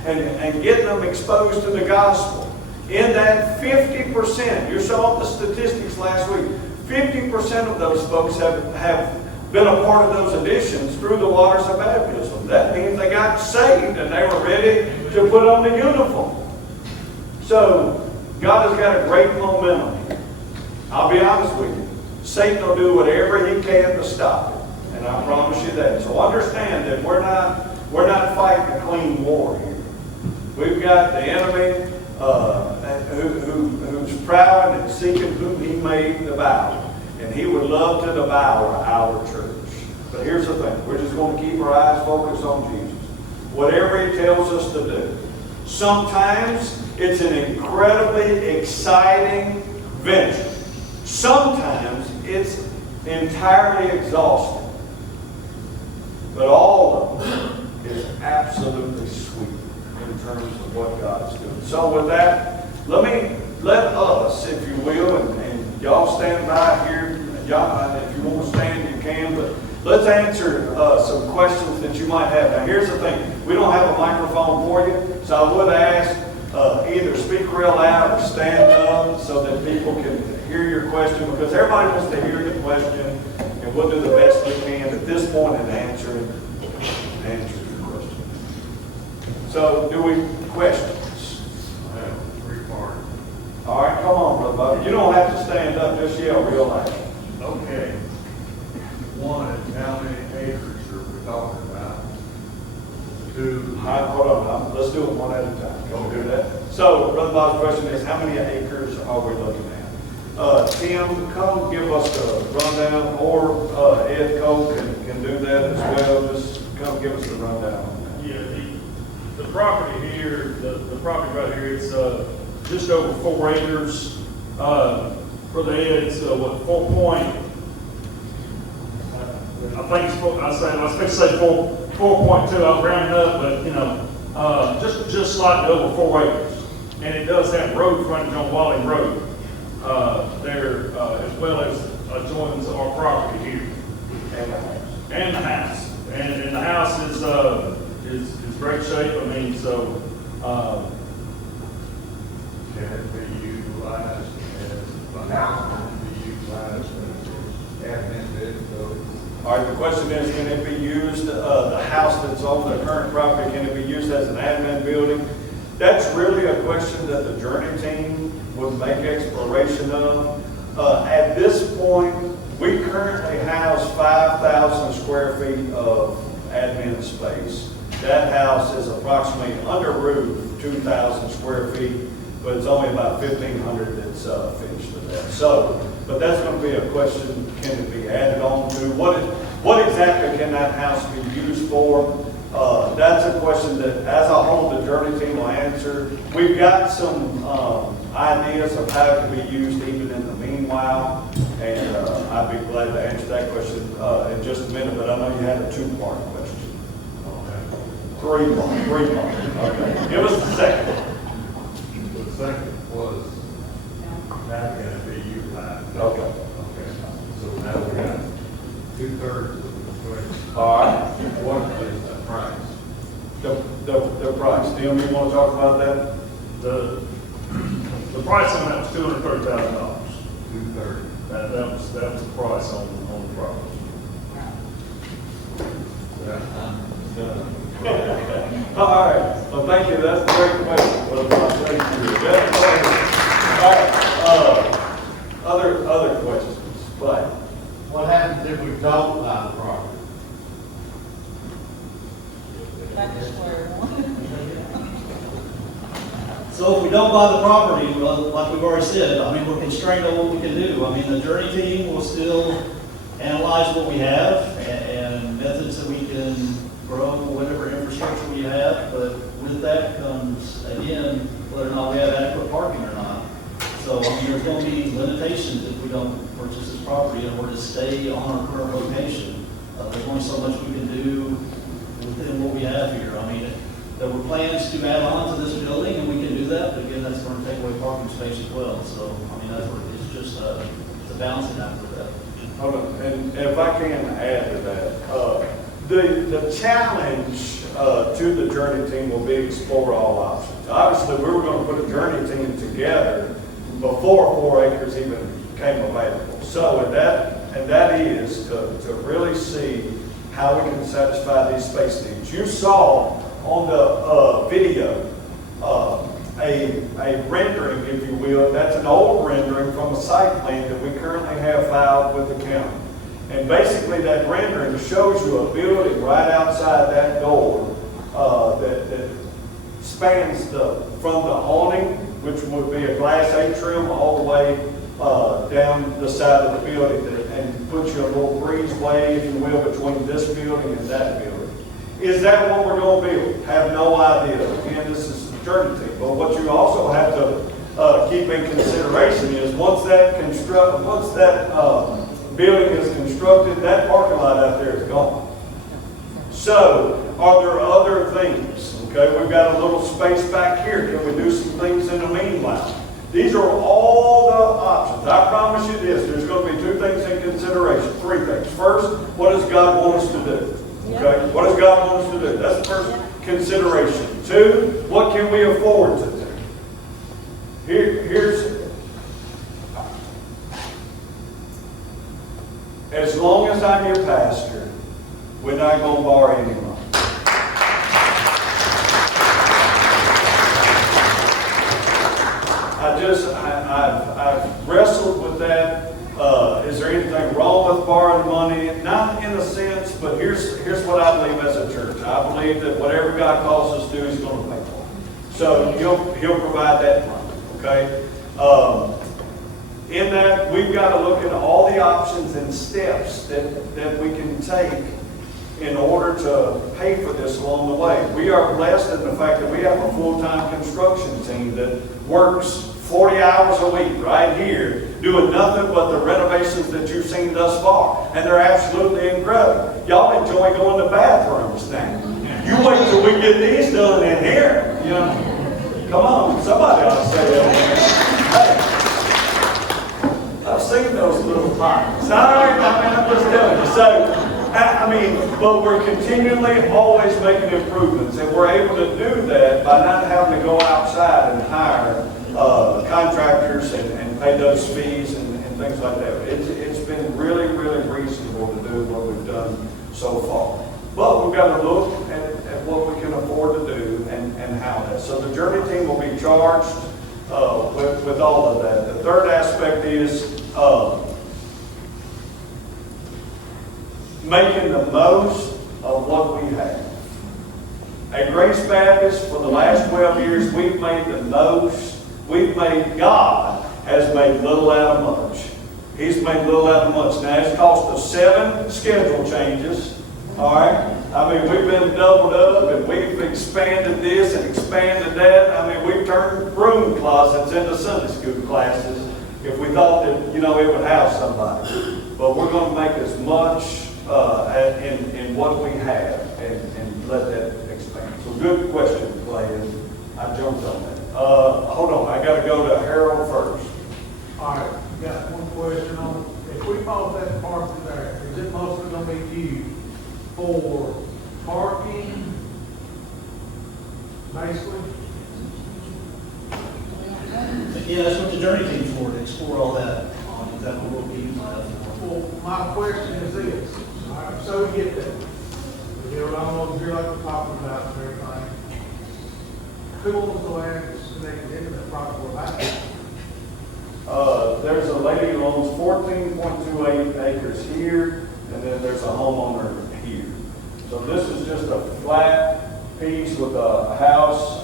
and getting them exposed to the gospel. In that 50%, you saw the statistics last week. 50% of those folks have been a part of those additions through the waters of baptism. That means they got saved and they were ready to put on the uniform. So God has got a great momentum here. I'll be honest with you. Satan will do whatever he can to stop it. And I promise you that. So understand that we're not fighting a clean war here. We've got the enemy who's proud and seeking whom he may devour. And he would love to devour our church. But here's the thing. We're just going to keep our eyes focused on Jesus. Whatever he tells us to do. Sometimes it's an incredibly exciting venture. Sometimes it's entirely exhausting. But all of them is absolutely sweet in terms of what God is doing. So with that, let us, if you will, and y'all stand by here. Y'all, if you want to stand, you can. But let's answer some questions that you might have. Now, here's the thing. We don't have a microphone for you, so I would ask either speak real loud or stand up so that people can hear your question, because everybody wants to hear the question, and we'll do the best we can at this point in answering your question. So, do we questions? I have 3 parts. All right, come on, Brother Bobby. You don't have to stand up, just yell real loud. Okay. One, how many acres are we talking about? 2. Hold on, let's do it one at a time. Can we do that? So, Brother Bob's question is, how many acres are we looking at? Tim, come give us a rundown, or Ed Cole can do that as well. Just come give us a rundown on that. Yeah, the property here, the property right here, it's just over 4 acres. For the Ed, it's 4 point. I think it's I was going to say 4.2. I'll round it up, but just slightly over 4 acres, and it does have road frontage on Wally Road there, as well as adjoins our property here, And the house. and the house, and the house is great shape. I mean, so All right, the question is, can it be used, the house that's on the current property, can it be used as an admin building? That's really a question that the Journey team would make exploration of. At this point, we currently house 5,000 square feet of admin space. That house is approximately under roof, 2,000 square feet, but it's only about 1,500 that's finished with that. So, but that's going to be a question, can it be added on to? What exactly can that house be used for? That's a question that, as a whole, the Journey team will answer. We've got some ideas of how it can be used even in the meanwhile, and I'd be glad to answer that question in just a minute, but I know you had a two-part question. Three-part. Okay. Give us the second one. The second was, how can it be utilized? Okay. Okay, so now we got 2/3 of the question. All right. What is the price? The price. Tim, you want to talk about that? The price on that was $230,000. 2/3. That was the price on the property. All right. Well, thank you. That's a great question. Well, thank you. All right. Other questions? Right. What happens if we don't buy the property? So if we don't buy the property, well, like we've already said, I mean, we're constrained on what we can do. I mean, the Journey team will still analyze what we have and methods that we can grow whatever infrastructure we have, but with that comes, again, whether or not we have adequate parking or not. So, I mean, there's going to be limitations if we don't purchase this property in order to stay on our current location. There's only so much we can do within what we have here. I mean, there were plans to add on to this building, and we can do that, but again, that's going to take away parking space as well. So, I mean, it's just it's a balancing act with that. Hold on. And if I can add to that, the challenge to the Journey team will be explore all options. Obviously, we were going to put a Journey team together before 4 acres even came available. So, and that is to really see how we can satisfy these space needs. You saw on the video a rendering, if you will. That's an old rendering from a site plan that we currently have filed with the county. And basically that rendering shows you a building right outside that door that spans from the awning, which would be a glass atrium, all the way down the side of the building, and puts you a little breezeway, if you will, between this building and that building. Is that what we're going to build? Have no idea. Again, this is the Journey team. But what you also have to keep in consideration is once that building is constructed, that parking lot out there is gone. So, are there other things? Okay, we've got a little space back here. Can we do some things in the meanwhile? These are all the options. I promise you this, there's going to be 2 things in consideration, 3 things. First, what does God want us to do? Okay, what does God want us to do? That's the first consideration. 2, what can we afford to do? Here's, as long as I'm your pastor, we're not going to borrow any money. I've wrestled with that. Is there anything wrong with borrowing money? Not in a sense, but here's what I believe as a church. I believe that whatever God calls us to do, He's going to pay for it. So He'll provide that money. Okay. In that, we've got to look at all the options and steps that we can take in order to pay for this along the way. We are blessed in the fact that we have a full-time construction team that works 40 hours a week right here, doing nothing but the renovations that you've seen thus far. And they're absolutely incredible. Y'all enjoy going to bathrooms now. You wait till we get these done in here. You know, come on, somebody ought to say that. Hey, I've seen those little pockets. Sorry, I'm just telling you. So, I mean, but we're continually always making improvements, and we're able to do that by not having to go outside and hire contractors and pay those fees and things like that. It's been really, really reasonable to do what we've done charged with all of that. The third aspect is making the most of what we have. At Grace Baptist, for the last 12 years, we've made the most. God has made little out of much. He's made little out of much. Now, it's cost us 7 schedule changes. All right? I mean, we've been doubled up, and we've expanded this and expanded that. I mean, we've turned room closets into Sunday school classes if we thought that, you know, it would house somebody. But we're going to make as much in what we have and let that expand. So good question, Clay. I jumped on that. Hold on, I got to go to Harold first. All right, got one question on, if we bought that parking there, is it mostly gonna be used for parking, basically? Yeah, that's what the journey team's for, to explore all that. Is that what we'll be using that for? Well, my question is this, all right, so we get that. We build all over here like we're talking about and everything. Who owns the land that's connected into that property back? There's a lady who owns 14.28 acres here, and then there's a homeowner here. So this is just a flat piece with a house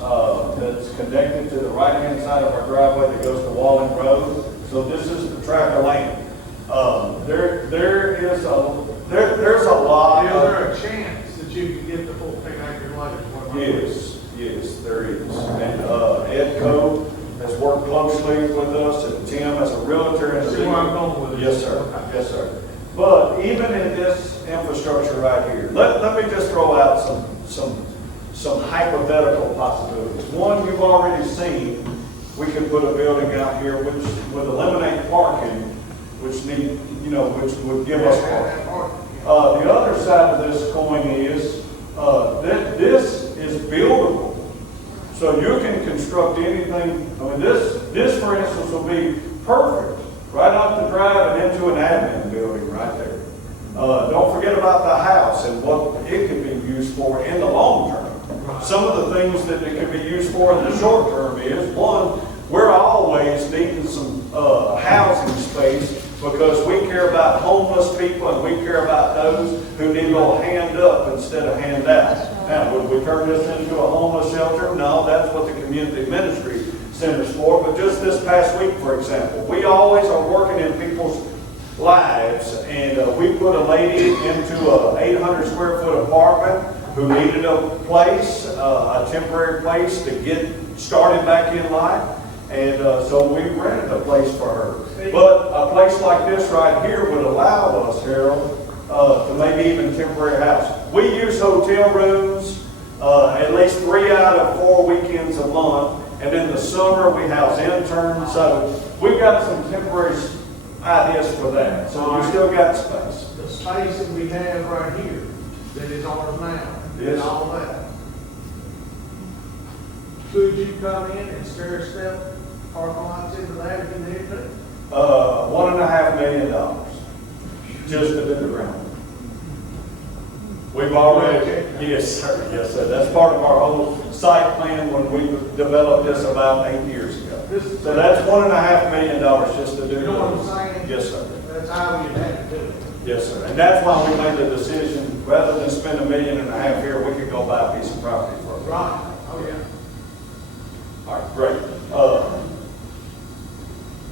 that's connected to the right-hand side of our driveway that goes to Walling Road. So this is the tract of land. There's a lot. Is there a chance that you can get the 14 acre land? Yes, there is. And Ed Coe has worked closely with us, and Tim as a realtor. See where I'm going with Yes, this? sir. Yes, sir. But even in this infrastructure right here, let me just throw out some hypothetical possibilities. One, you've already seen, we could put a building out here which would eliminate parking, which would give us parking. The other side of this coin is that this is buildable. So you can construct anything. I mean, this for instance will be perfect right off the drive and into an admin building right there. Don't forget about the house and what it can be used for in the long term. Some of the things that it can be used for in the short term is, one, we're always needing some housing space because we care about homeless people and we care about those who need a little hand up instead of hand out. Now, would we turn this into a homeless shelter? No, that's what the community ministry center's for. But just this past week, for example, we always are working in people's lives, and we put a lady into a 800 square foot apartment who needed a place, a temporary place to get started back in life. And so we rented a place for her. But a place like this right here would allow us, Harold, to maybe even temporary house. We use hotel rooms at least 3 out of 4 weekends a month. And in the summer, we house interns. So we've got some temporary ideas for that. So we still got space. The space that we have right here, that is ours now, Yes. and all that. Could you come in and stair step parking lots into that if you needed to? $1.5 million just to do the ground. We've already, yes, sir, yes, sir. That's part of our whole site plan when we developed this about 8 years ago. So that's $1.5 million just to do. You know what I'm saying? Yes, sir. That's how you have to do it. Yes, sir. And that's why we made the decision, rather than spend $1.5 million here, we could go buy a piece of property for it. Right, oh yeah. All right, great.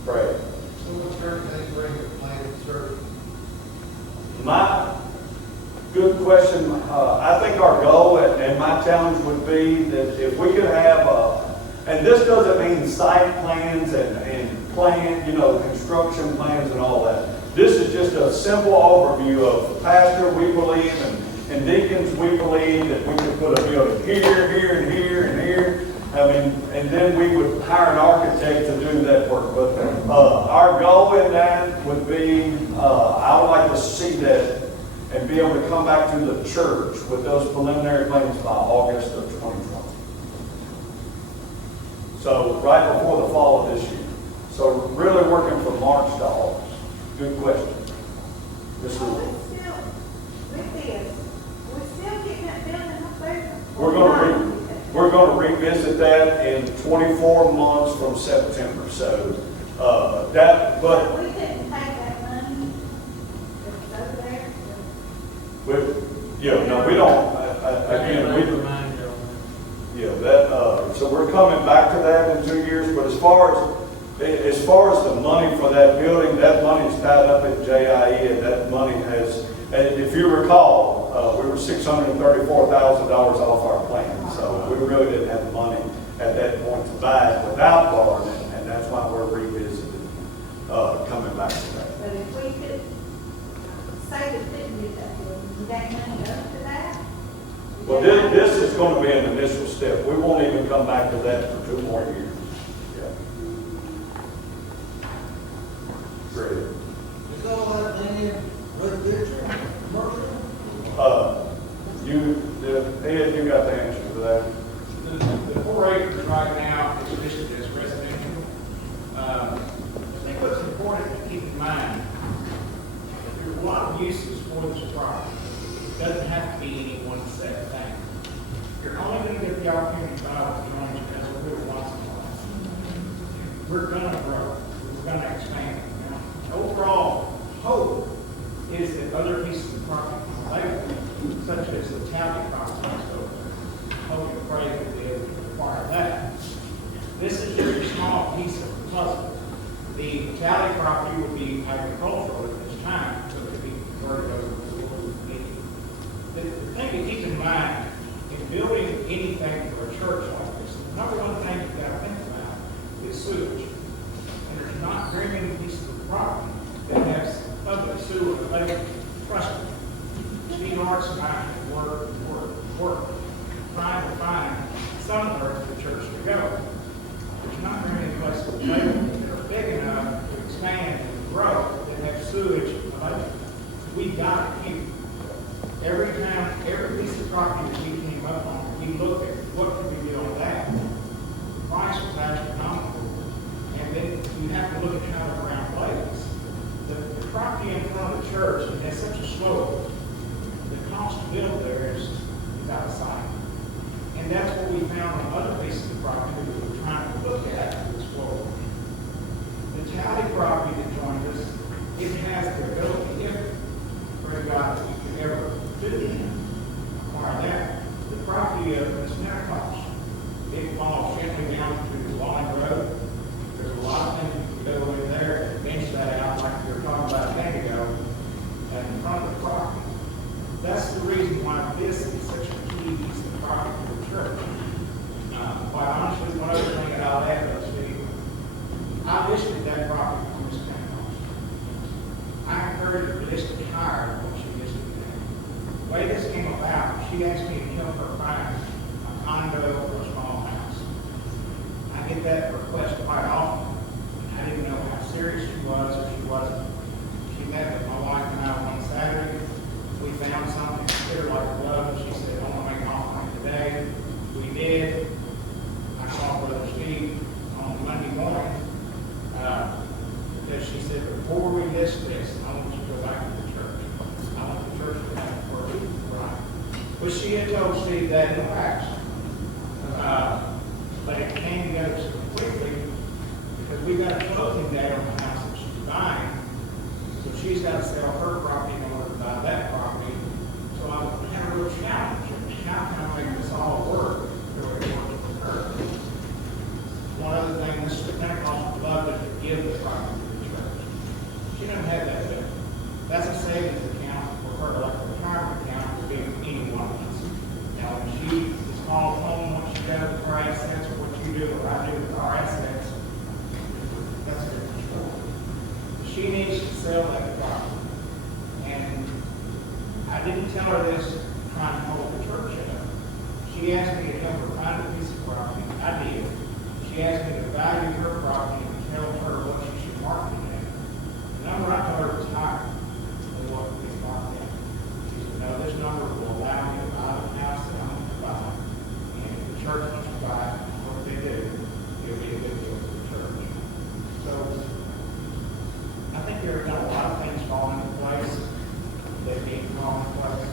Brad. So what's current thing bring the plan of service? My good question. I think our goal and my challenge would be that if we could have, and this doesn't mean site plans and plan, construction plans and all that. This is just a simple overview of pastor, we believe, and deacons, we believe that we could put a building here, here, and here, and here. I mean, and then we would hire an architect to do that work. But our goal in that would be, I would like to see that and be able to come back to the church with those preliminary plans by August of 2020. So right before the fall of this year. So really working from March to August. Good question. This So is, we're still, with this, we're still getting that building up there. we're going to revisit that in 24 months from September, so, but We couldn't take that money that's over there. we don't, again, yeah, so we're coming back to that in 2 years, but as far as the money for that building, that money is tied up at JIE, and that money has, and if you recall, we were $634,000 off our plan, so we really didn't have the money at that point to buy it without borrowing it, and that's why we're revisiting, coming back to that. But if we could say we couldn't do that, would that money up to that? Well, this is going to be an initial step. We won't even come back to that for 2 more years. Yeah. Great. Is all that land residential, commercial? Ed, you got the answer to that. The 4 acres right now is listed as residential. I think what's important to keep in mind, there's a lot of uses for this property. It doesn't have to be any one set thing. You're only going to get the opportunity to buy what you want because we're doing once in a while. We're going to grow. We're going to expand. Now, overall hope is that other pieces of property come available, such as the Talley property. So, hope and pray that we'll be able to acquire that. This is just a small piece of the puzzle. The Talley property would be agricultural at this time, so it could be converted over to what we need. The thing to keep in mind in building anything for a church like this, the number one thing you've got to think about is sewage. And there's not very many pieces of property that has public sewer available. Trust me. Steve Arts and I have worked, trying to find somewhere for the church to go. There's not very many places available that are big enough to expand and grow that have sewage available. We've got it here. Every piece of property that we came up on, we looked at what could we do on that. The price was astronomical. And then you have to look at how the ground lays. The property in front of the church, and there's such a slope, the cost to build there is out of sight. And that's what we found on other pieces of property that we were trying to look at to explore. The Talley property that joined us, it has the ability, if pray God that we could ever acquire that. The property of Ms. Nettosh, it falls gently down to the Walling Road. There's a lot of things you can go in there and bench that out like we were talking about a minute ago in front of the property. That's the reason why this is such a key piece of property for the church. Quite honestly, one other thing that I'll add, though, Steve, I listed that property for Ms. Pentecost. I encouraged her to list it higher than she listed it. The way this came about, she asked me to help her find a condo or a small house. I get that request quite often. I didn't know how serious she was or she wasn't. She met with my wife and I one Saturday. We found something that fit her like a glove, and she said, I want to make an offering today. We did. I called Brother Steve on Monday morning, because she said, before we list this, I want you to go back to the church. I want the church to have it for you, right? But she had told Steve that in the past. But it came together so quickly, because we got a closing date on the house that she's buying. So she's got to sell her property in order to buy that property. So I had a real challenge. How can I make this all work the way it works with her? One other thing, this Pentecost would love to give the property to the church. She doesn't have that there. That's a savings account for her, like a retirement account would be for any one of us. Now, when she is called home, when she does with her assets, or what you do or I do with our assets, that's a different story. She needs to sell that property. And I didn't tell her this trying to hold the church up. She asked me to help her find a piece of property. I did. She asked me to value her property and tell her what she should market it at. The number I told her was higher than what we marketed at. She said, no, this number will allow me to buy the house that I'm going to buy. And if the church wants to buy it, what they do, it'll be a good deal for the church. So I think there are a lot of things falling into place that need to fall into place.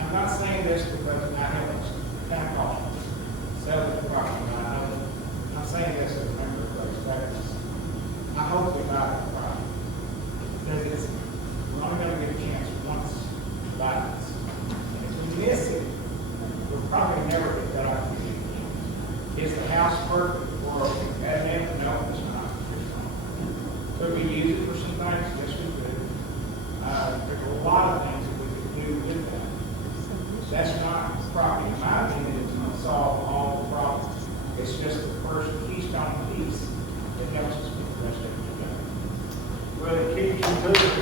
I'm not saying this because I have a Pentecostal. That's not the property. In my opinion, it's going to solve all the problems. It's just the first keystone piece that helps us put the rest of it together. Well, it keeps you moving.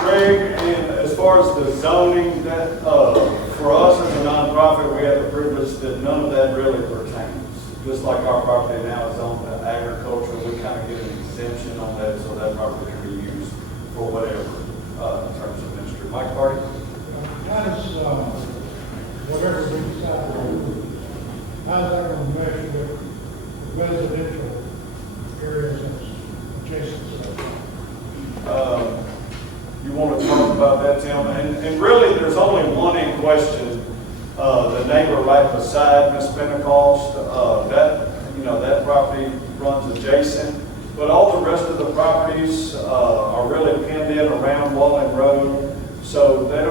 Greg, and as far as the zoning, that, for us as a nonprofit, we have the privilege that none of that really pertains. Just like our property now is on agriculture, we kind of get an exemption on that, so that property can be used for whatever, in terms of ministry. Mike Party? How does, whatever we decide, how's that going to measure with residential areas that's adjacent to it? You want to talk about that, Tim? And really, there's only one in question, the neighbor right beside Miss Pentecost. That property runs adjacent, but all the rest of the properties are really pinned in around Walling Road, so they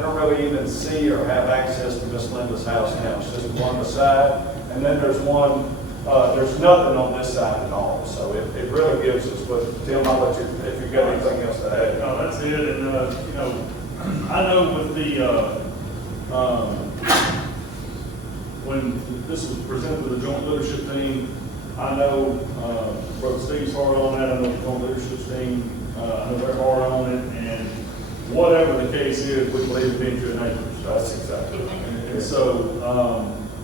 don't really even see or have access to Miss Linda's house now. It's just one beside, and then there's one. There's nothing on this side at all, so it really gives us. But Tim, I'll let you if you've got anything else to add. No, that's it. And I know with the when this was presented to the joint leadership team, I know Brother Steve's hard on that. I know the joint leadership team. I know they're hard on it, and whatever the case is, we believe in good neighbors. That's exactly right. And so,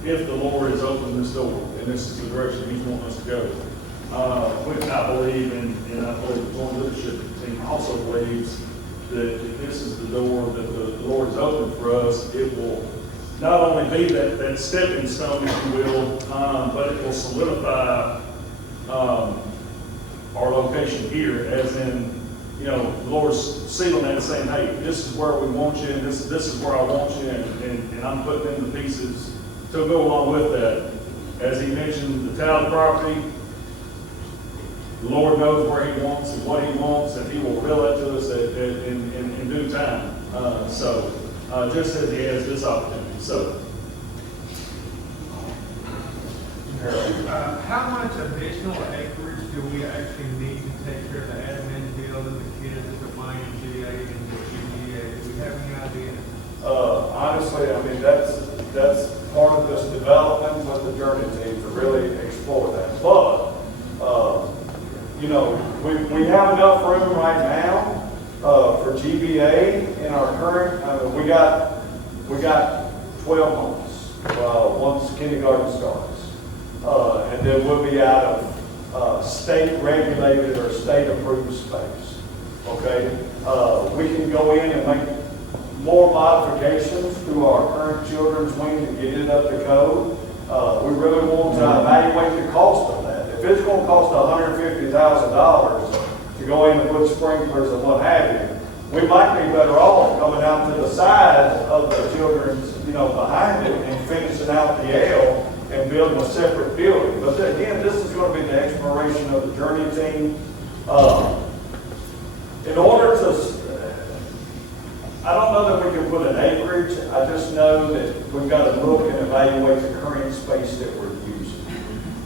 if the Lord has opened this door, and this is the direction He's wanting us to go, which I believe, and I believe the joint leadership team also believes that if this is the door that the Lord has opened for us, it will not only be that stepping stone, if you will, but it will solidify our location here, as in, the Lord's sealing that and saying, hey, this is where we want you, and this is where I want you, and I'm putting in the pieces to go along with that. As he mentioned, the town property, the Lord knows where He wants and what He wants, and He will reveal that to us in due time. Just as He has this opportunity. So, How much additional acreage do we actually need to take care of the admin deal and the kids at the Miami GA and the GDA? Do we have any idea? Honestly, I mean, that's part of this development with the journey team to really explore that. But, we have enough room right now for GBA in our current, we got 12 months once kindergarten starts. And then we'll be out of state regulated or state approved space. Okay? We can go in and make more modifications to our current children's wing to get it up to code. We really want to evaluate the cost of that. If it's going to cost $150,000 to go in and put sprinklers and what have you, we might be better off coming out to the side of the children's, behind it and finishing out the L and building a separate building. But again, this is going to be the exploration of the journey team. In order to, I don't know that we can put an acreage. I just know that we've got to look and evaluate the current space that we're using.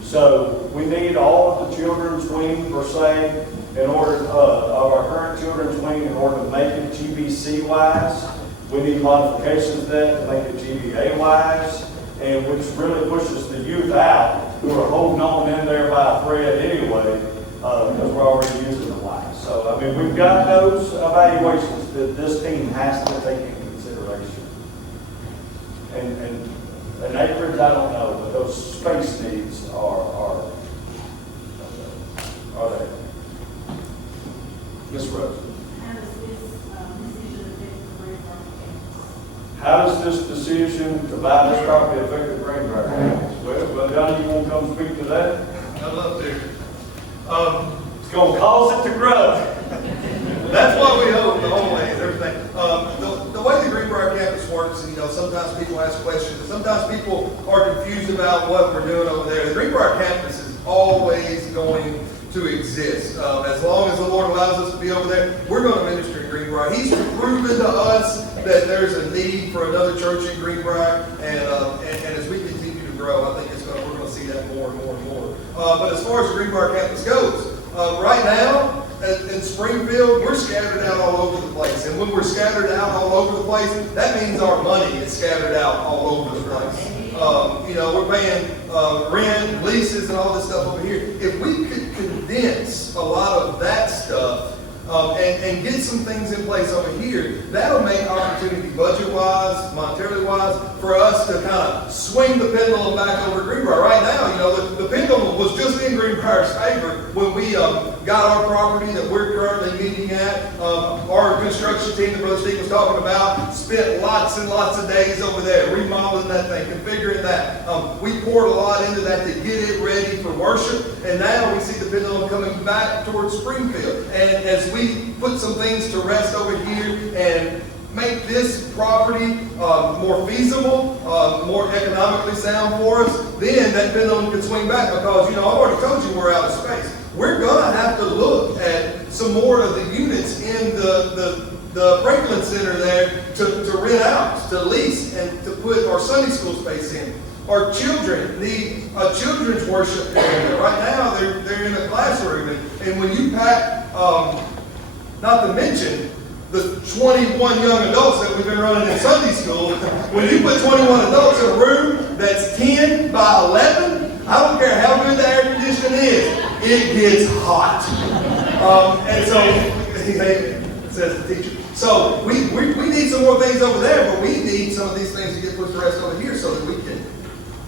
So we need all of the children's wing per se in order of our current children's wing in order to make it GBC wise. We need modifications to that to make it GBA wise, and which really pushes the youth out who are holding on in there by a thread anyway, because we're already using the lights. So, I mean, we've got those evaluations that this team has to take into consideration. And acreage, I don't know, but those space needs are there. Ms. Rose. How does this decision affect the Greenbrier campus? How does this decision to buy this property affect the Greenbrier campus? Well, Johnny, you want to come speak to that? I'd love to. It's going to cause it to grow. That's what we hope, always, everything. The way the Greenbrier campus works, sometimes people ask questions, and sometimes people are confused about what we're doing over there. The Greenbrier campus is always going to exist. As long as the Lord allows us to be over there, we're going to minister in Greenbrier. He's proven to us that there's a need for another church in Greenbrier, and as we continue to grow, I think we're going to see that more and more and more. But as far as the Greenbrier campus goes, right now, in Springfield, we're scattered out all over the place. And when we're scattered out all over the place, that means our money is scattered out all over the place. You know, we're paying rent, leases, and all this stuff over here. If we could condense a lot of that stuff and get some things in place over here, that'll make opportunity budget-wise, monetarily-wise, for us to kind of swing the pendulum back over to Greenbrier. Right now, you know, the pendulum was just in Greenbrier's favor when we got our property that we're currently meeting at. Our construction team that Brother Steve was talking about spent lots and lots of days over there remodeling that thing, configuring that. We poured a lot into that to get it ready for worship, and now we see the pendulum coming back towards Springfield. And as we put some things to rest over here and make this property more feasible, more economically sound for us, then that pendulum can swing back, because, you know, I've already told you we're out of space. We're going to have to look at some more of the units in the Franklin Center there to rent out, to lease, and to put our Sunday school space in. Our children need a children's worship area. Right now, they're in a classroom, and when you pack, not to mention the 21 young adults that we've been running in Sunday school, when you put 21 adults in a room that's 10 by 11, I don't care how good the air conditioning is, it gets hot. And so, says the teacher. So we need some more things over there, but we need some of these things to get put to rest over here so that we can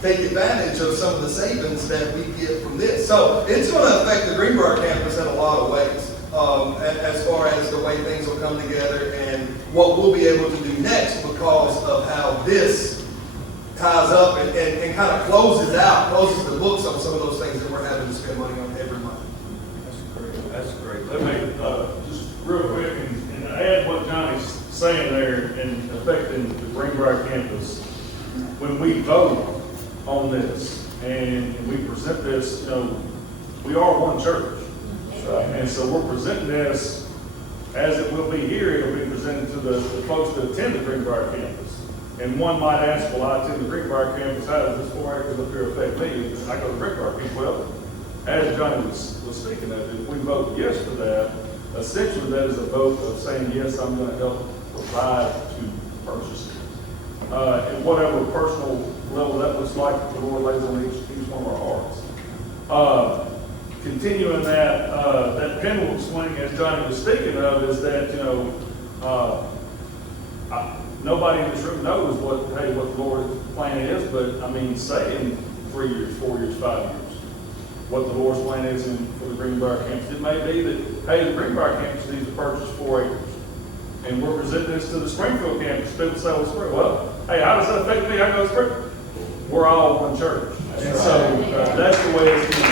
take advantage of some of the savings that we get from this. So it's going to affect the Greenbrier campus in a lot of ways, as far as the way things will come together and what we'll be able to do next, because of how this ties up and kind of closes the books on some of those things that we're having to spend money on every month. That's great. Let me just real quick and add what Johnny's saying there and affecting the Greenbrier campus. When we vote on this and we present this, you know, we are one church. And so we're presenting this as it will be here. It'll be presented to the folks that attend the Greenbrier campus. And one might ask, well, I attend the Greenbrier campus, how does this 4 acres up here affect me? I go to the Greenbrier campus. Well, as Johnny was speaking of, if we vote yes for that, essentially that is a vote of saying, yes, I'm going to help provide to purchase it. And whatever personal level that looks like, the Lord lays on each one of our hearts. Continuing that pendulum swing, as Johnny was speaking of, is that, you know, nobody in this room knows what the Lord's plan is, but I mean, say in 3 years, 4 years, 5 years, what the Lord's plan is for the Greenbrier campus. It may be that, hey, the Greenbrier campus needs to purchase 4 acres. And we're presenting this to the Springfield campus. People say, well, hey, how does that affect me? I go to Springfield. We're all one church. And so that's the way it's going to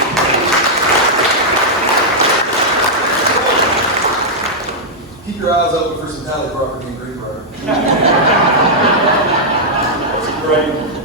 be. Keep your eyes open for some tally property in Greenbrier. That's a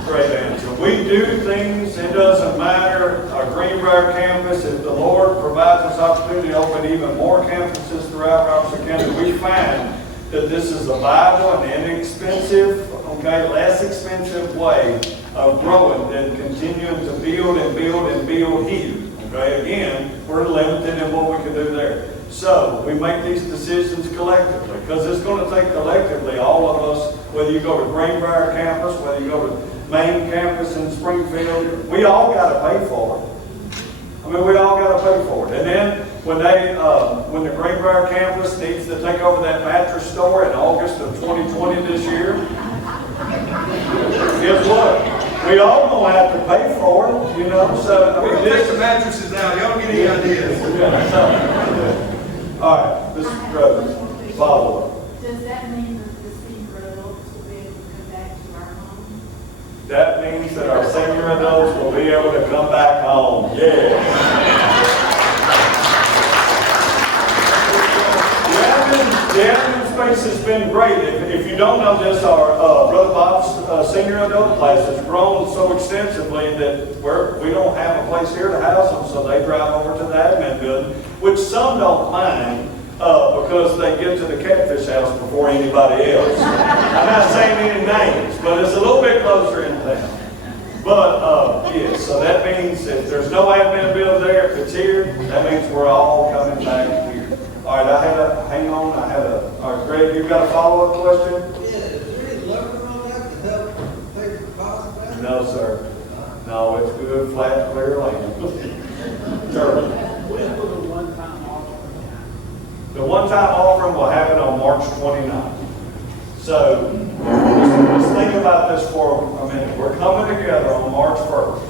great answer. We do things, it doesn't matter. Our Greenbrier campus, if the Lord provides us opportunity to open even more campuses throughout Robertson County, we find that this is a viable and inexpensive, less expensive way of growing than continuing to build and build and build here. Again, we're limited in what we can do there. So we make these decisions collectively, because it's going to take collectively all of us, whether you go to Greenbrier campus, whether you go to main campus in Springfield, we all got to pay for it. I mean, we all got to pay for it. And then when the Greenbrier campus needs to take over that mattress store in August of 2020 this year, guess what? We all gonna have to pay for it, you know. So We're gonna take the mattresses out. Y'all get any ideas? All right, Mr. President, follow up. Does that mean that the senior adults will be able to come back to our home? That means that our senior adults will be able to come back home. Yes. The admin space has been great. If you don't know this, our Brother Bob's senior adult class has grown so extensively that we don't have a place here to house them, so they drive over to the admin building, which some don't mind because they get to the catfish house before anybody else. I'm not saying any names, but it's a little bit closer in town. But yes, so that means if there's no admin building there, if it's here, that means we're all coming back here. All right, all right, Greg, you've got a follow-up question? Yeah, is there any loan on that to help pay for costs back? No, sir. No, it's good, flat, clear land. Turtle. The one-time offering will happen on March 29th. So, let's think about this for a minute. We're coming together on March 1st,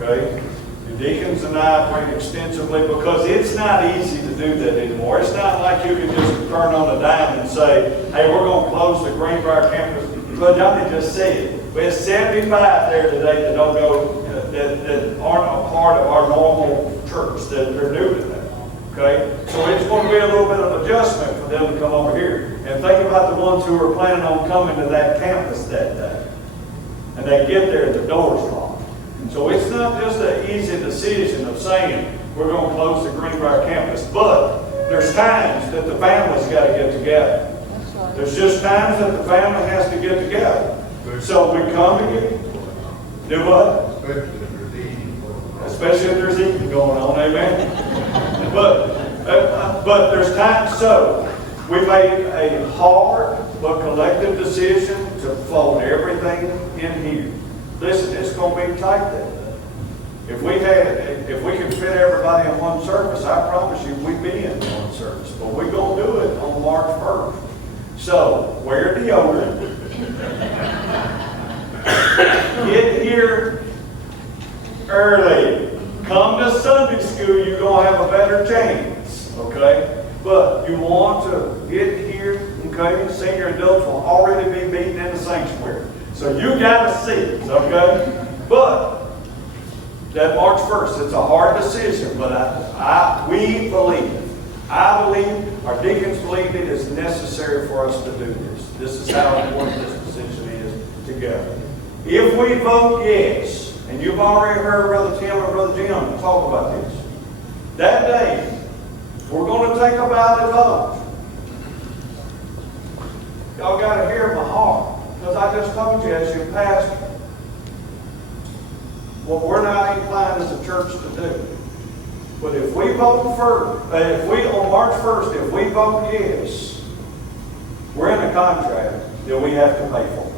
okay? The deacons and I prayed extensively because it's not easy to do that anymore. It's not like you can just turn on a dime and say, hey, we're going to close the Greenbrier campus. But Johnny just said, there's 75 there today that don't go, that aren't a part of our normal church, that they're new to that. Okay? So it's going to be a little bit of adjustment for them to come over here. And think about the ones who are planning on coming to that campus that day. And they get there, the door's locked. So it's not just an easy decision of saying, we're going to close the Greenbrier campus. But there's times that the family's got to get together. There's just times that the family has to get together. So we come together. Do what? Especially if there's eating going on, amen? But there's times, so we made a hard but collective decision to fold everything in here. Listen, it's going to be tight that day. If we can fit everybody in one service, I promise you we'd be in one service. But we're going to do it on March 1st. So, wear deodorant. Get here early. Come to Sunday school, you're going to have a better chance, okay? But you want to get here, okay? Senior adults will already be meeting in the sanctuary. So you got to see it, okay? But that March 1st, it's a hard decision, but we believe, I believe, our deacons believe it is necessary for us to do this. This is how important this decision is together. If we vote yes, and you've already heard Brother Tim and Brother Jim talk about this, that day, we're going to take a ballot vote. Y'all got to hear my heart, because I just told you as your pastor, what we're not inclined as a church to do. But if we vote on March 1st, if we vote yes, we're in a contract that we have to pay for.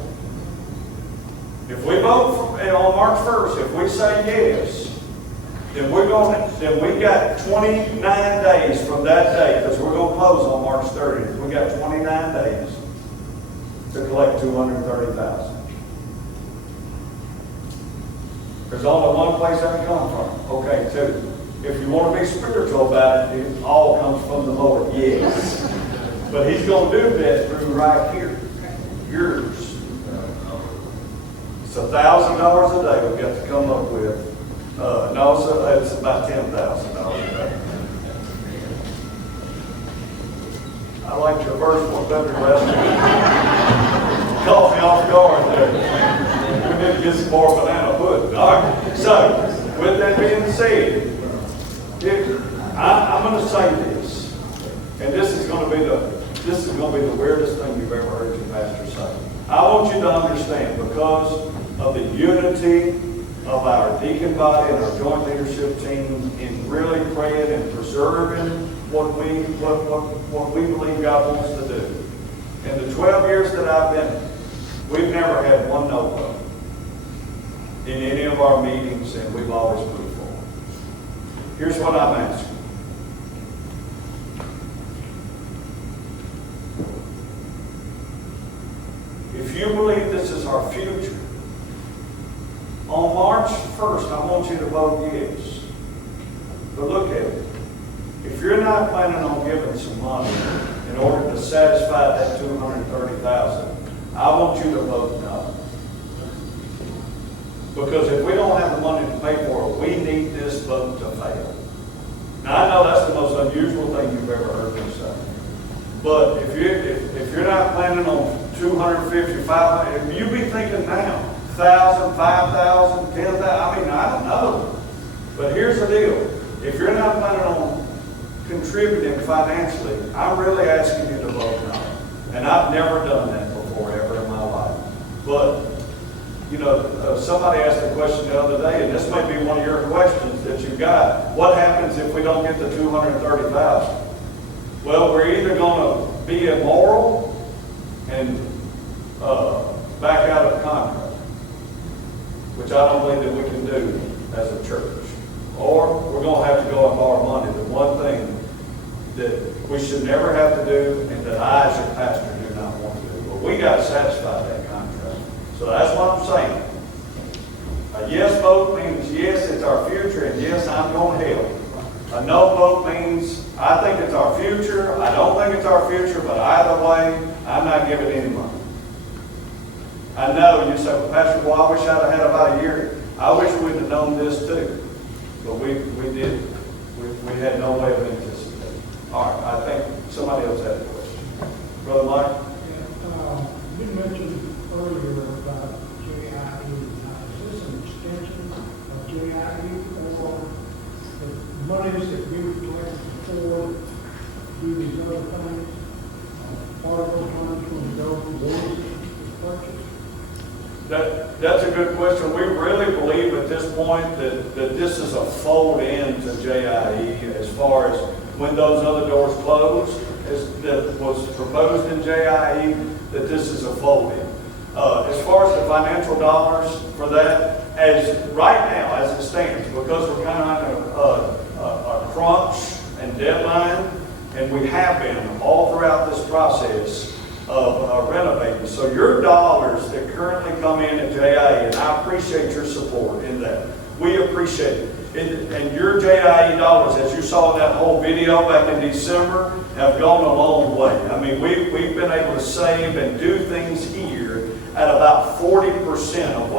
If we vote on March 1st, if we say yes, then we got 29 days from that day, because we're going to close on March 30th. We got 29 days to collect $230,000. There's only one place that can come from. Okay, two. If you want to be spiritual about it, it all comes from the Lord. Yes. But He's going to do that through right here. Yours. It's $1,000 a day we've got to come up with. No, so it's about $10,000 a day. I liked your first one better last week. Caught me off guard there. We need to get some more banana pudding. All right. So, with that being said, I'm going to say this, and this is going to be the weirdest thing you've ever heard your pastor say. I want you to understand, because of the unity of our deacon body and our joint leadership team in really praying and preserving what we believe God wants to do. In the 12 years that I've been, we've never had one no vote in any of our meetings, and we've always moved forward. Here's what I'm asking. If you believe this is our future, on March 1st, I want you to vote yes. But look at it. If you're not planning on giving some money in order to satisfy that $230,000, I want you to vote no. Because if we don't have the money to pay for it, we need this vote to fail. Now, I know that's the most unusual thing you've ever heard me say. But if you're not planning on 250, 500, you be thinking now, 1,000, 5,000, 10,000, I mean, I don't know. But here's the deal. If you're not planning on contributing financially, I'm really asking you to vote no. And I've never done that before, ever in my life. But, you know, somebody asked a question the other day, and this may be one of your questions that you got. What happens if we don't get the $230,000? Well, we're either gonna be immoral and back out of the contract, which I don't believe that we can do as a church. Or we're gonna have to go and borrow money. The one thing that we should never have to do, and that I as your pastor do not want to do, but we gotta satisfy that contract. So that's what I'm saying. A yes vote means yes, it's our future, and yes, I'm going to help. A no vote means I think it's our future, I don't think it's our future, but either way, I'm not giving any money. I know you say, well, Pastor, well, I wish I'd have had about a year. I wish we'd have known this too, but we didn't. We had no way of anticipating. All right, I think somebody else had a question. Brother Mike? You mentioned earlier about JIE. Is this an extension of JIE or the monies that you collected before do these other things? Part of those monies will go towards purchase? That's a good question. We really believe at this point that this is a fold in to JIE as far as when those other doors close, that was proposed in JIE, that this is a fold in. As far as the financial dollars for that, as right now, as it stands, because we're kind of on a crunch and deadline, and we have been all throughout this process of renovating. So your dollars that currently come in at JIE, and I appreciate your support in that. We appreciate it. And your JIE dollars, as you saw in that whole video back in December, have gone a long way. I mean, we've been able to save and do things here at about 40% of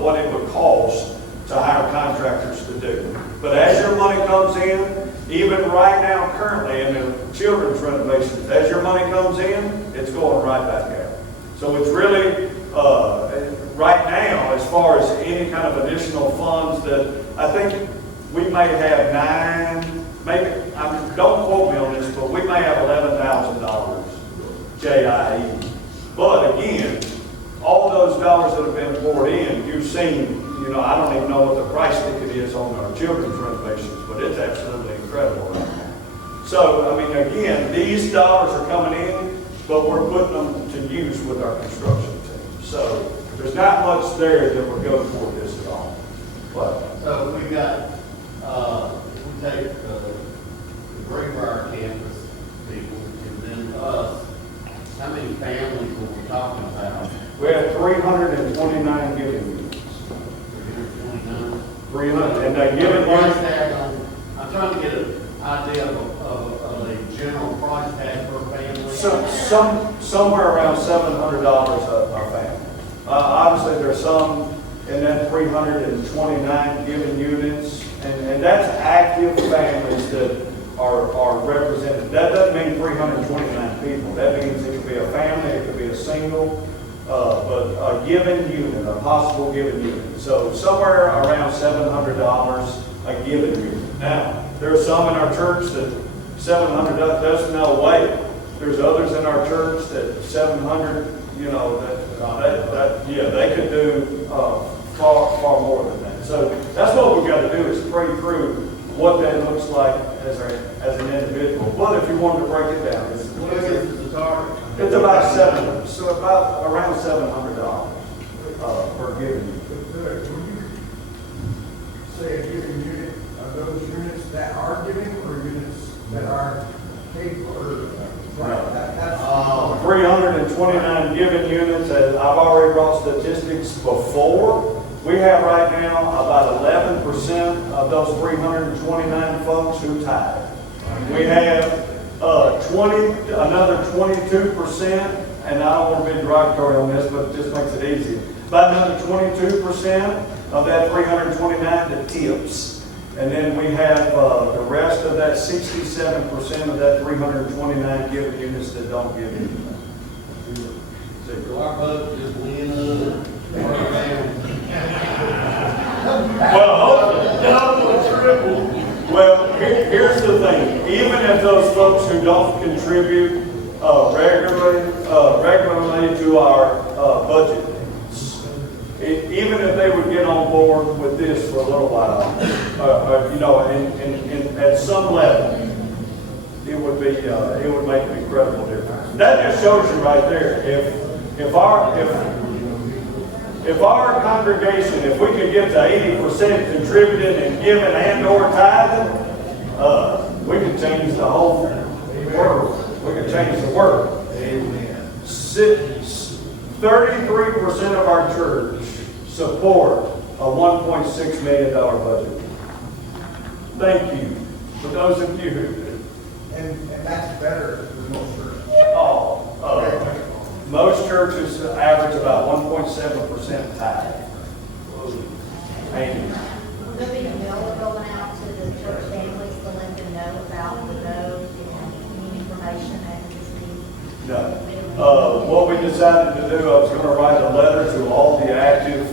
what it would cost to hire contractors to do. But as your money comes in, even right now currently in the children's renovations, as your money comes in, it's going right back out. So it's really, right now, as far as any kind of additional funds that I think we may have don't quote me on this, but we may have $11,000 JIE. But again, all those dollars that have been poured in, you've seen, I don't even know what the price ticket is on our children's renovations, but it's absolutely incredible right now. So, I mean, again, these dollars are coming in, but we're putting them to use with our construction team. So, there's not much there that we're going for this at all. But, so we got, we take the Greenbrier campus people, and then us. How many families are we talking about? we have 329 giving units. 300, and they give it Price tag on, I'm trying to get an idea of a general price tag per family. Somewhere around $700 a family. Obviously, there's some in that 329 given units, and that's active families that are represented. That doesn't mean 329 people. That means it could be a family, it could be a single, but a given unit, a possible given unit. So somewhere around $700 a given unit. Now, there are some in our church that $700 doesn't no way. There's others in our church that 700, they could do far more than that. So that's what we've got to do is pray through what that looks like as an individual. But if you wanted to break it down, it's about around $700 per given unit. When you say a given unit, are those units that are giving or units that are paid for? That's 329 given units, as I've already brought statistics before. We have right now about 11% of those 329 folks who tithe. We have another 22%, and I don't want to be derogatory on this, but it just makes it easy. About another 22% of that 329 that tips. And then we have the rest of that 67% of that 329 given units that don't give anything. So our vote just went up. Well, double, triple. Well, here's the thing. Even if those folks who don't contribute regularly to our budget needs, even if they would get on board with this for a little while, at some level, it would be, it would make an incredible difference. That just shows you right there, if our congregation, if we could get to 80% contributing and giving and or tithing, we could change the whole world. We could change the world. Amen. 33% of our church support a $1.6 million budget. Thank you for those of you who do. And that's better than most churches. Most churches average about 1.7% tithe. Amen. Will there be a bill going out to the church families to let them know about the vote and any information after this meeting? No. What we decided to do, I was going to write a letter to all the active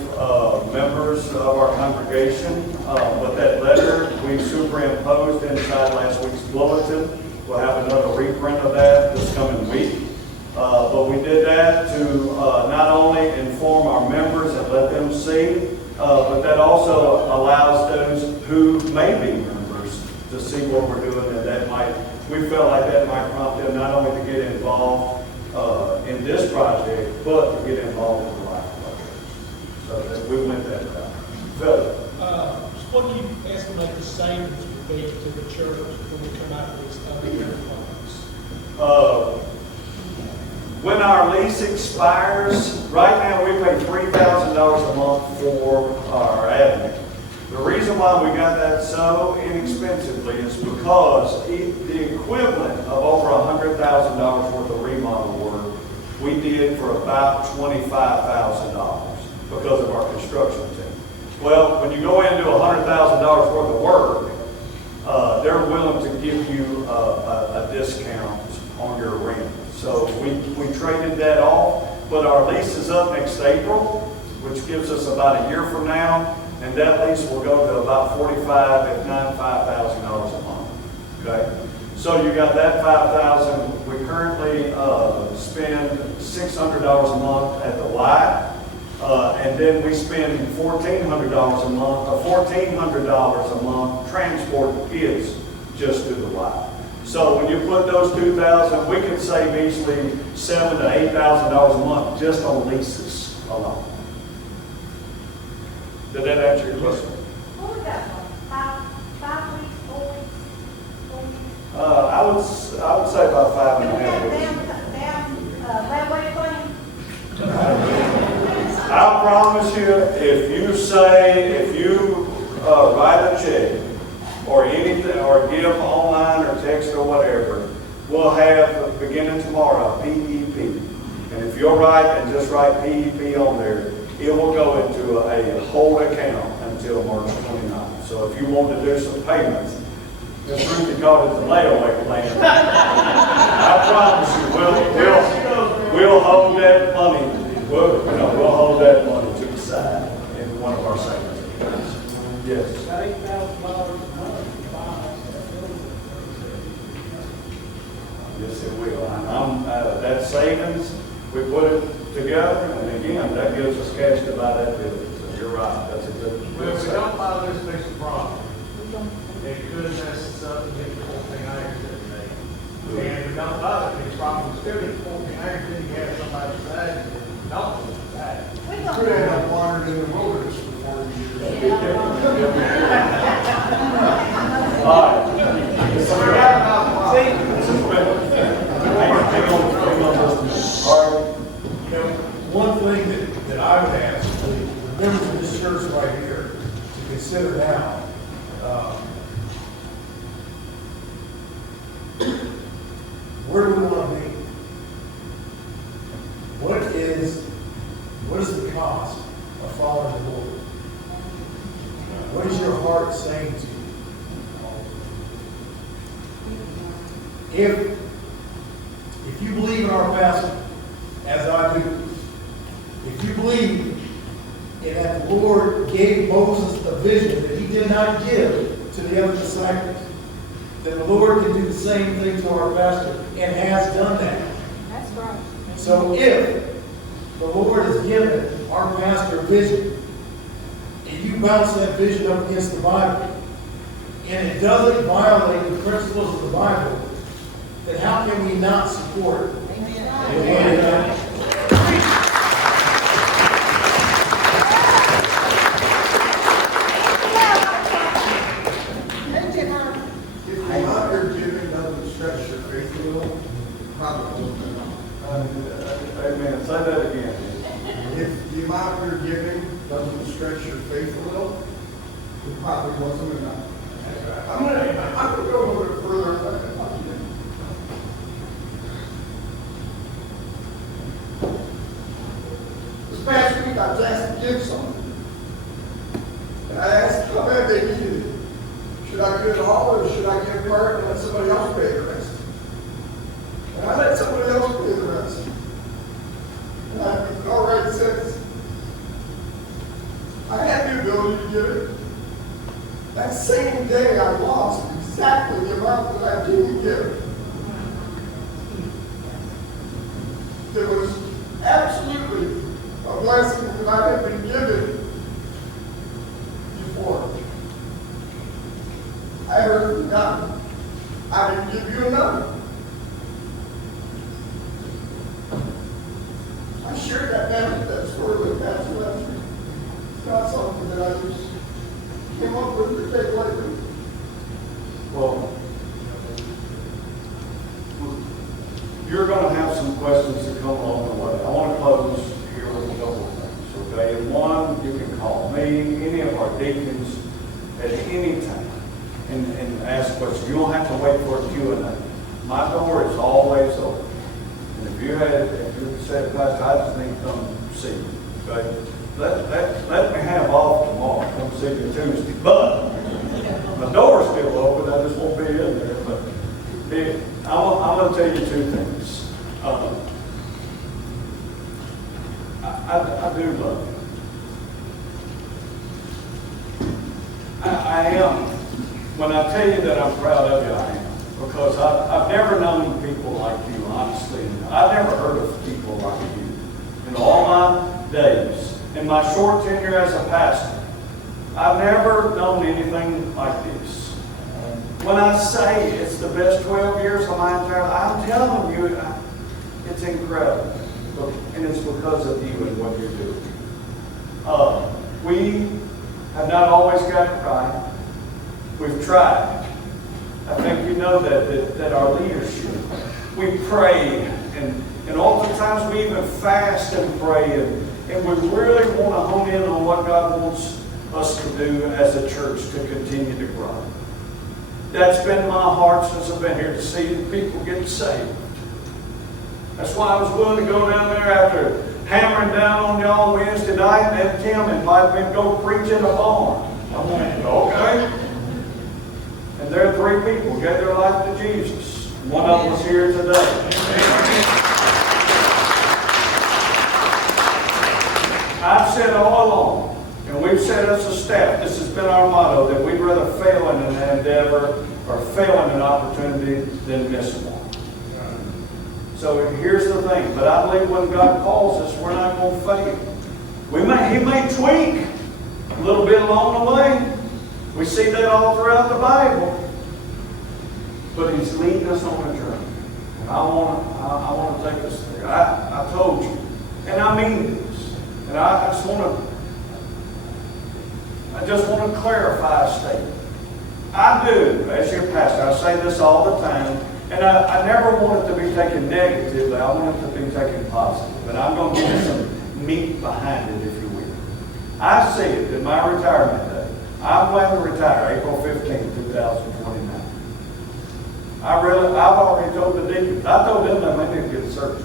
members of our congregation. But that letter we superimposed inside last week's bulletin. We'll have another reprint of that this coming week. But we did that to not only inform our members and let them see, but that also allows those who may be members to see what we're doing, and that might, we felt like that might prompt them not only to get involved in this project, but to get involved in the life project. So that we went that route. Philip. What do you estimate the savings would be to the church when we come out of this other year plans? When our lease expires, right now we pay $3,000 a month for our admin. The reason why we got that so inexpensively is because the equivalent of over $100,000 worth of remodel work we did for about $25,000 because of our construction team. Well, when you go into $100,000 worth of work, they're willing to give you a discount on your rent. So we traded that off, but our lease is up next April, which gives us about a year from now, and that lease will go to about $45,000, if not $5,000 a month. Okay, so you got that $5,000. We currently spend $600 a month at the Y. And then we spend $1,400 a month, $1,400 a month transporting kids just to the Y. So when you put those $2,000, we can save easily $7,000 to $8,000 a month just on leases alone. Did that answer your question? What was that one? 5 weeks, 4 weeks, 4 weeks? I would say about 5.5 weeks. Railway plan? I promise you, if you write a check or anything, or give online or text or whatever, we'll have, beginning tomorrow, PEP. And if you'll write and just write PEP on there, it will go into a hold account until March 29th. So if you want to do some payments, Ms. Ruthie called it the layaway plan. I promise you, we'll hold that money. We'll hold that money to the side in one of our savings accounts. Yes. About $8,000 a month. Yes, it will. And that savings, we put it together, and again, that gives us cash to buy that building. So you're right. That's a good. Well, if we don't buy this piece of property, it could mess us up and get 14 acres today. And if we don't buy that piece of property, we still get 14 acres, then you have somebody say, no, that. Could have wandered in the wilderness for 40 years. All right. So we got about One thing that I would ask the members of this church right here to consider now, where do we want to be? What is the cost of following the Lord? What is your heart saying to you? If you believe in our pastor, as I do, if you believe in that the Lord gave Moses a vision that he did not give to the other disciples, then the Lord can do the same thing to our pastor and has done that. That's right. So if the Lord has given our pastor a vision, and you bounce that vision up against the Bible, and it doesn't violate the principles of the Bible, then how can we not support it? Amen. If the amount you're giving doesn't stretch your faith a little, probably wasn't enough. Amen. Say that again. If the amount you're giving doesn't stretch your faith a little, it probably wasn't enough. I'm gonna go a little bit further. This past week, I was asked to give something. And I asked how bad they needed it. Should I give it all, or should I give part and let somebody else pay the rest? And I let somebody else pay the rest. And I've been all right since. I had the ability to give it. That same day, I lost exactly the amount that I didn't give. It was absolutely a blessing that I had been given before. I heard from God, I didn't give you enough. I shared that story with Pastor Lester. It's not something that I just came up with to take lately. Well, you're going to have some questions that come along the way. I want to close here with a couple of things, okay? And one, you can call me, any of our deacons, at any time, and ask questions. You don't have to wait for a Q&A. My door is always open. And if you said, Pastor, I just need to come see you, okay? Let me have off tomorrow. Come see you Tuesday. But my door's still open. I just won't be in there. But I'm going to tell you two things. I do love you. I am. When I tell you that I'm proud of you, I am. Because I've never known people like you, honestly. I've never heard of people like you. In all my days, in my short tenure as a pastor, I've never known anything like this. When I say it's the best 12 years of my entire life, I'm telling you, it's incredible. And it's because of you and what you're doing. We have not always got it right. We've tried. I think you know that our leadership, we pray, and oftentimes we even fast and pray, and we really want to hone in on what God wants us to do as a church to continue to grow. That's been my heart since I've been here, to see people get saved. That's why I was willing to go down there after hammering down on y'all Wednesday night and have Tim invite me to go preach in a barn. I went, okay. And there are 3 people who gave their life to Jesus. One of them is here today. I've said all along, and we've said as a staff, this has been our motto, that we'd rather fail in an endeavor or fail in an opportunity than miss one. So here's the thing, but I believe when God calls us, we're not going to fail. He may tweak a little bit along the way. We see that all throughout the Bible. But He's leading us on a journey. And I want to take us there. I told you, and I mean this, and I just want to clarify a statement. I do, as your pastor, I say this all the time, and I never want it to be taken negatively. I want it to be taken positive. And I'm going to give you some meat behind it, if you will. I see it in my retirement day. I plan to retire April 15, 2029. I've already told the deacons. I told them that they need to get a service.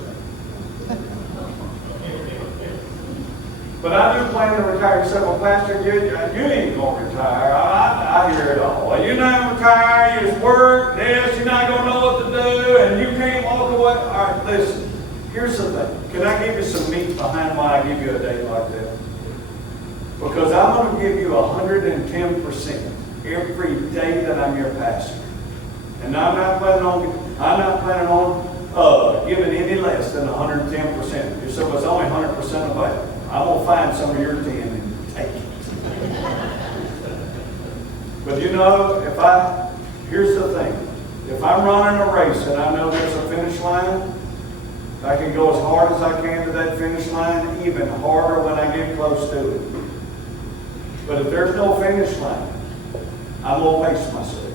But I do plan to retire. You said, well, Pastor, you ain't going to retire. I hear it all. Well, you're not going to retire. You just work this. You're not going to know what to do. And you can't walk away. All right, listen. Here's the thing. Can I give you some meat behind why I give you a day like that? Because I'm going to give you 110% every day that I'm your pastor. And I'm not planning on giving any less than 110%. You said, well, it's only 100% available. I'm going to find some of your 10 and take it. But you know, here's the thing. If if I'm running a race and I know there's a finish line, I can go as hard as I can to that finish line, even harder when I get close to it. But if there's no finish line, I'm going to pace myself.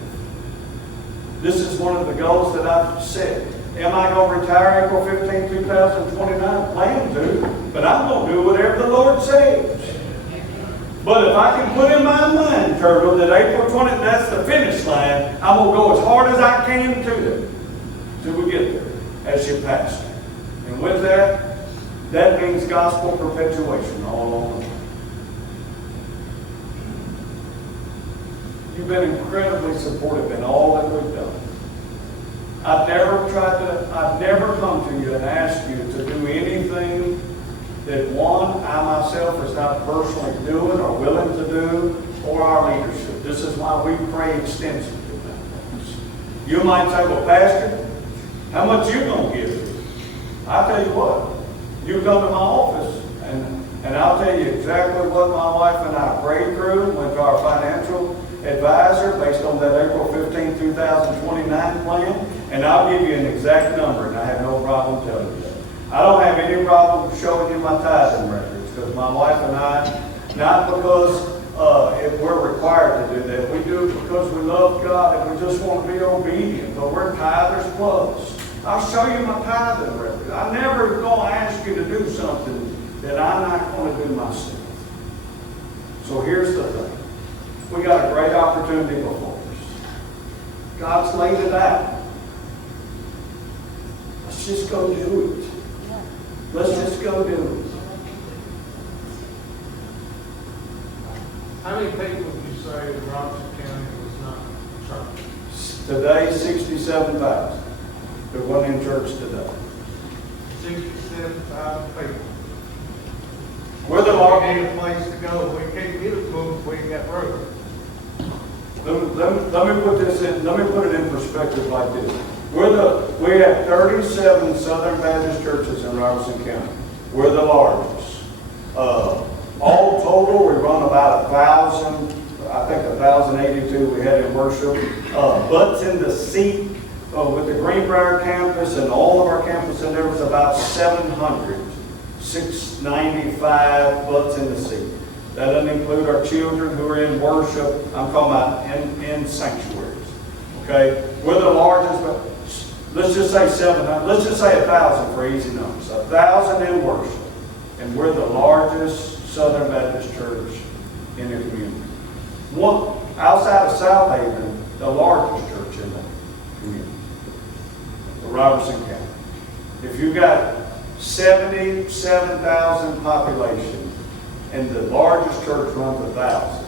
This is one of the goals that I've set. Am I going to retire April 15, 2029? Plan to, but I'm going to do whatever the Lord says. But if I can put in my mind, Turtle, that April 20, that's the finish line, I'm going to go as hard as I can to it till we get there as your pastor. And with that, that means gospel perpetuation all along the way. You've been incredibly supportive in all that we've done. I've never come to you and asked you to do anything that one, I myself is not personally doing or willing to do, or our leadership. This is why we pray extensively about this. You might say, well, Pastor, how much you going to give? I'll tell you what, you come to my office and I'll tell you exactly what my wife and I prayed through, went to our financial advisor based on that April 15, 2029 plan, and I'll give you an exact number, and I have no problem telling you that. I don't have any problem showing you my tithing records, because my wife and I, not because we're required to do that, we do it because we love God and we just want to be obedient, but we're tithers plus. I'll show you my tithing record. I'm never going to ask you to do something that I'm not going to do myself. So here's the thing. We got a great opportunity before us. God's laid it out. Let's just go do it. Let's just go do it. How many people would you say in Robertson County was not church? Today, 67,000. There wasn't in church today. 67,000 people. We're the We largest. need a place to go. We can't get it moved if we ain't got road. Let me put this in. Let me put it in perspective like this. We have 37 Southern Baptist churches in Robertson County. We're the largest. All total, we run about 1,000. I think 1,082 we had in worship. Butts in the seat with the Greenbrier campus and all of our campuses, and there was about 700. 695 butts in the seat. That doesn't include our children who are in worship. I'm talking about in sanctuaries. Okay? We're the largest, but let's just say 700. Let's just say 1,000 for easy numbers. 1,000 in worship. And we're the largest Southern Baptist church in the community. One, outside of South Haven, the largest church in the community. The Robertson County. If you've got 77,000 population, and the largest church runs 1,000.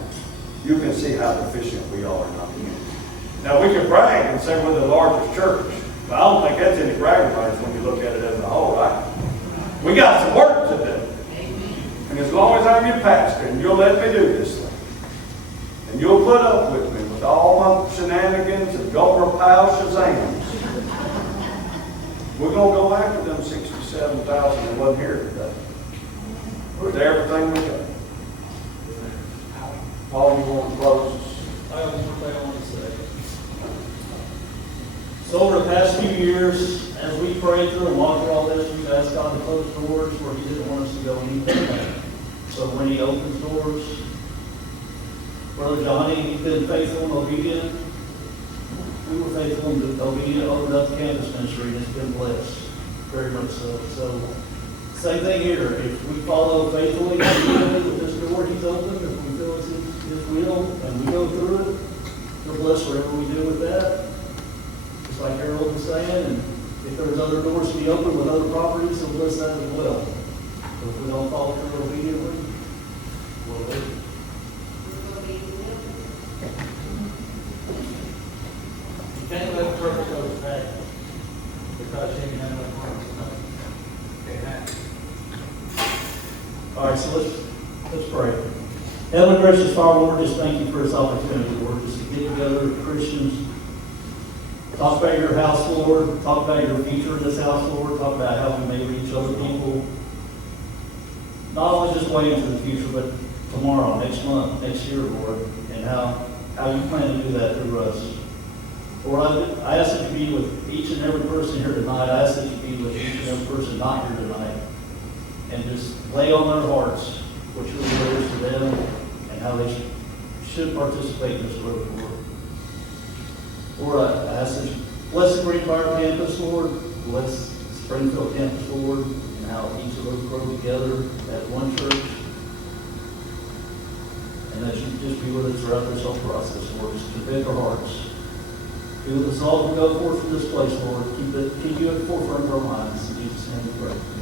You can see how efficient we are in our community. Now we can brag and say we're the largest church, but I don't think that's any bragging rights when you look at it as a whole, right? We got some work to do. And as long as I'm your pastor, and you'll let me do this thing, and you'll put up with me with all my shenanigans and Gomer Pyle Shazams, we're going to go after them 67,000 that wasn't here today. With everything we got. Paul, you want to close? I have one more thing I want to say. So over the past few years, as we prayed through and walked through all this, we've asked God to close doors where He didn't want us to go anything. So when He opens doors, Brother Johnny, he's been faithful and obedient. We were faithful and obedient, opened up the campus ministry, and it's been blessed. Very much so. So, same thing here. If we follow faithfully and obediently with this door He's opened, if we feel it's His will, and we go through it, we're blessed whatever we do with that. Just like Harold was saying, and if there's other doors to be opened with other properties, so bless that as well. So if we don't follow through obediently, we'll leave. You can't let the church go back because you ain't had no harm. Can't happen. All right, so let's pray. Heavenly gracious Father, Lord, just thank you for this opportunity, Lord, just to get together with Christians, talk about your house, Lord, talk about your future in this house, Lord, talk about how we may reach other people. Not only just waiting for the future, but tomorrow, next month, next year, Lord, and how you plan to do that through us. Lord, I ask that you be with each and every person here tonight. I ask that you be with each and every person not here tonight. And just lay on their hearts what your word is to them and how they should participate in this work, Lord. Lord, I ask that you bless the Greenbrier campus, Lord. Bless Springfield campus, Lord, and how each of those grow together at one church. And that you just be with us throughout this whole process, Lord. Just convict our hearts. Be with us all as we go forth from this place, Lord. Keep you at the forefront of our minds. In Jesus' name we pray.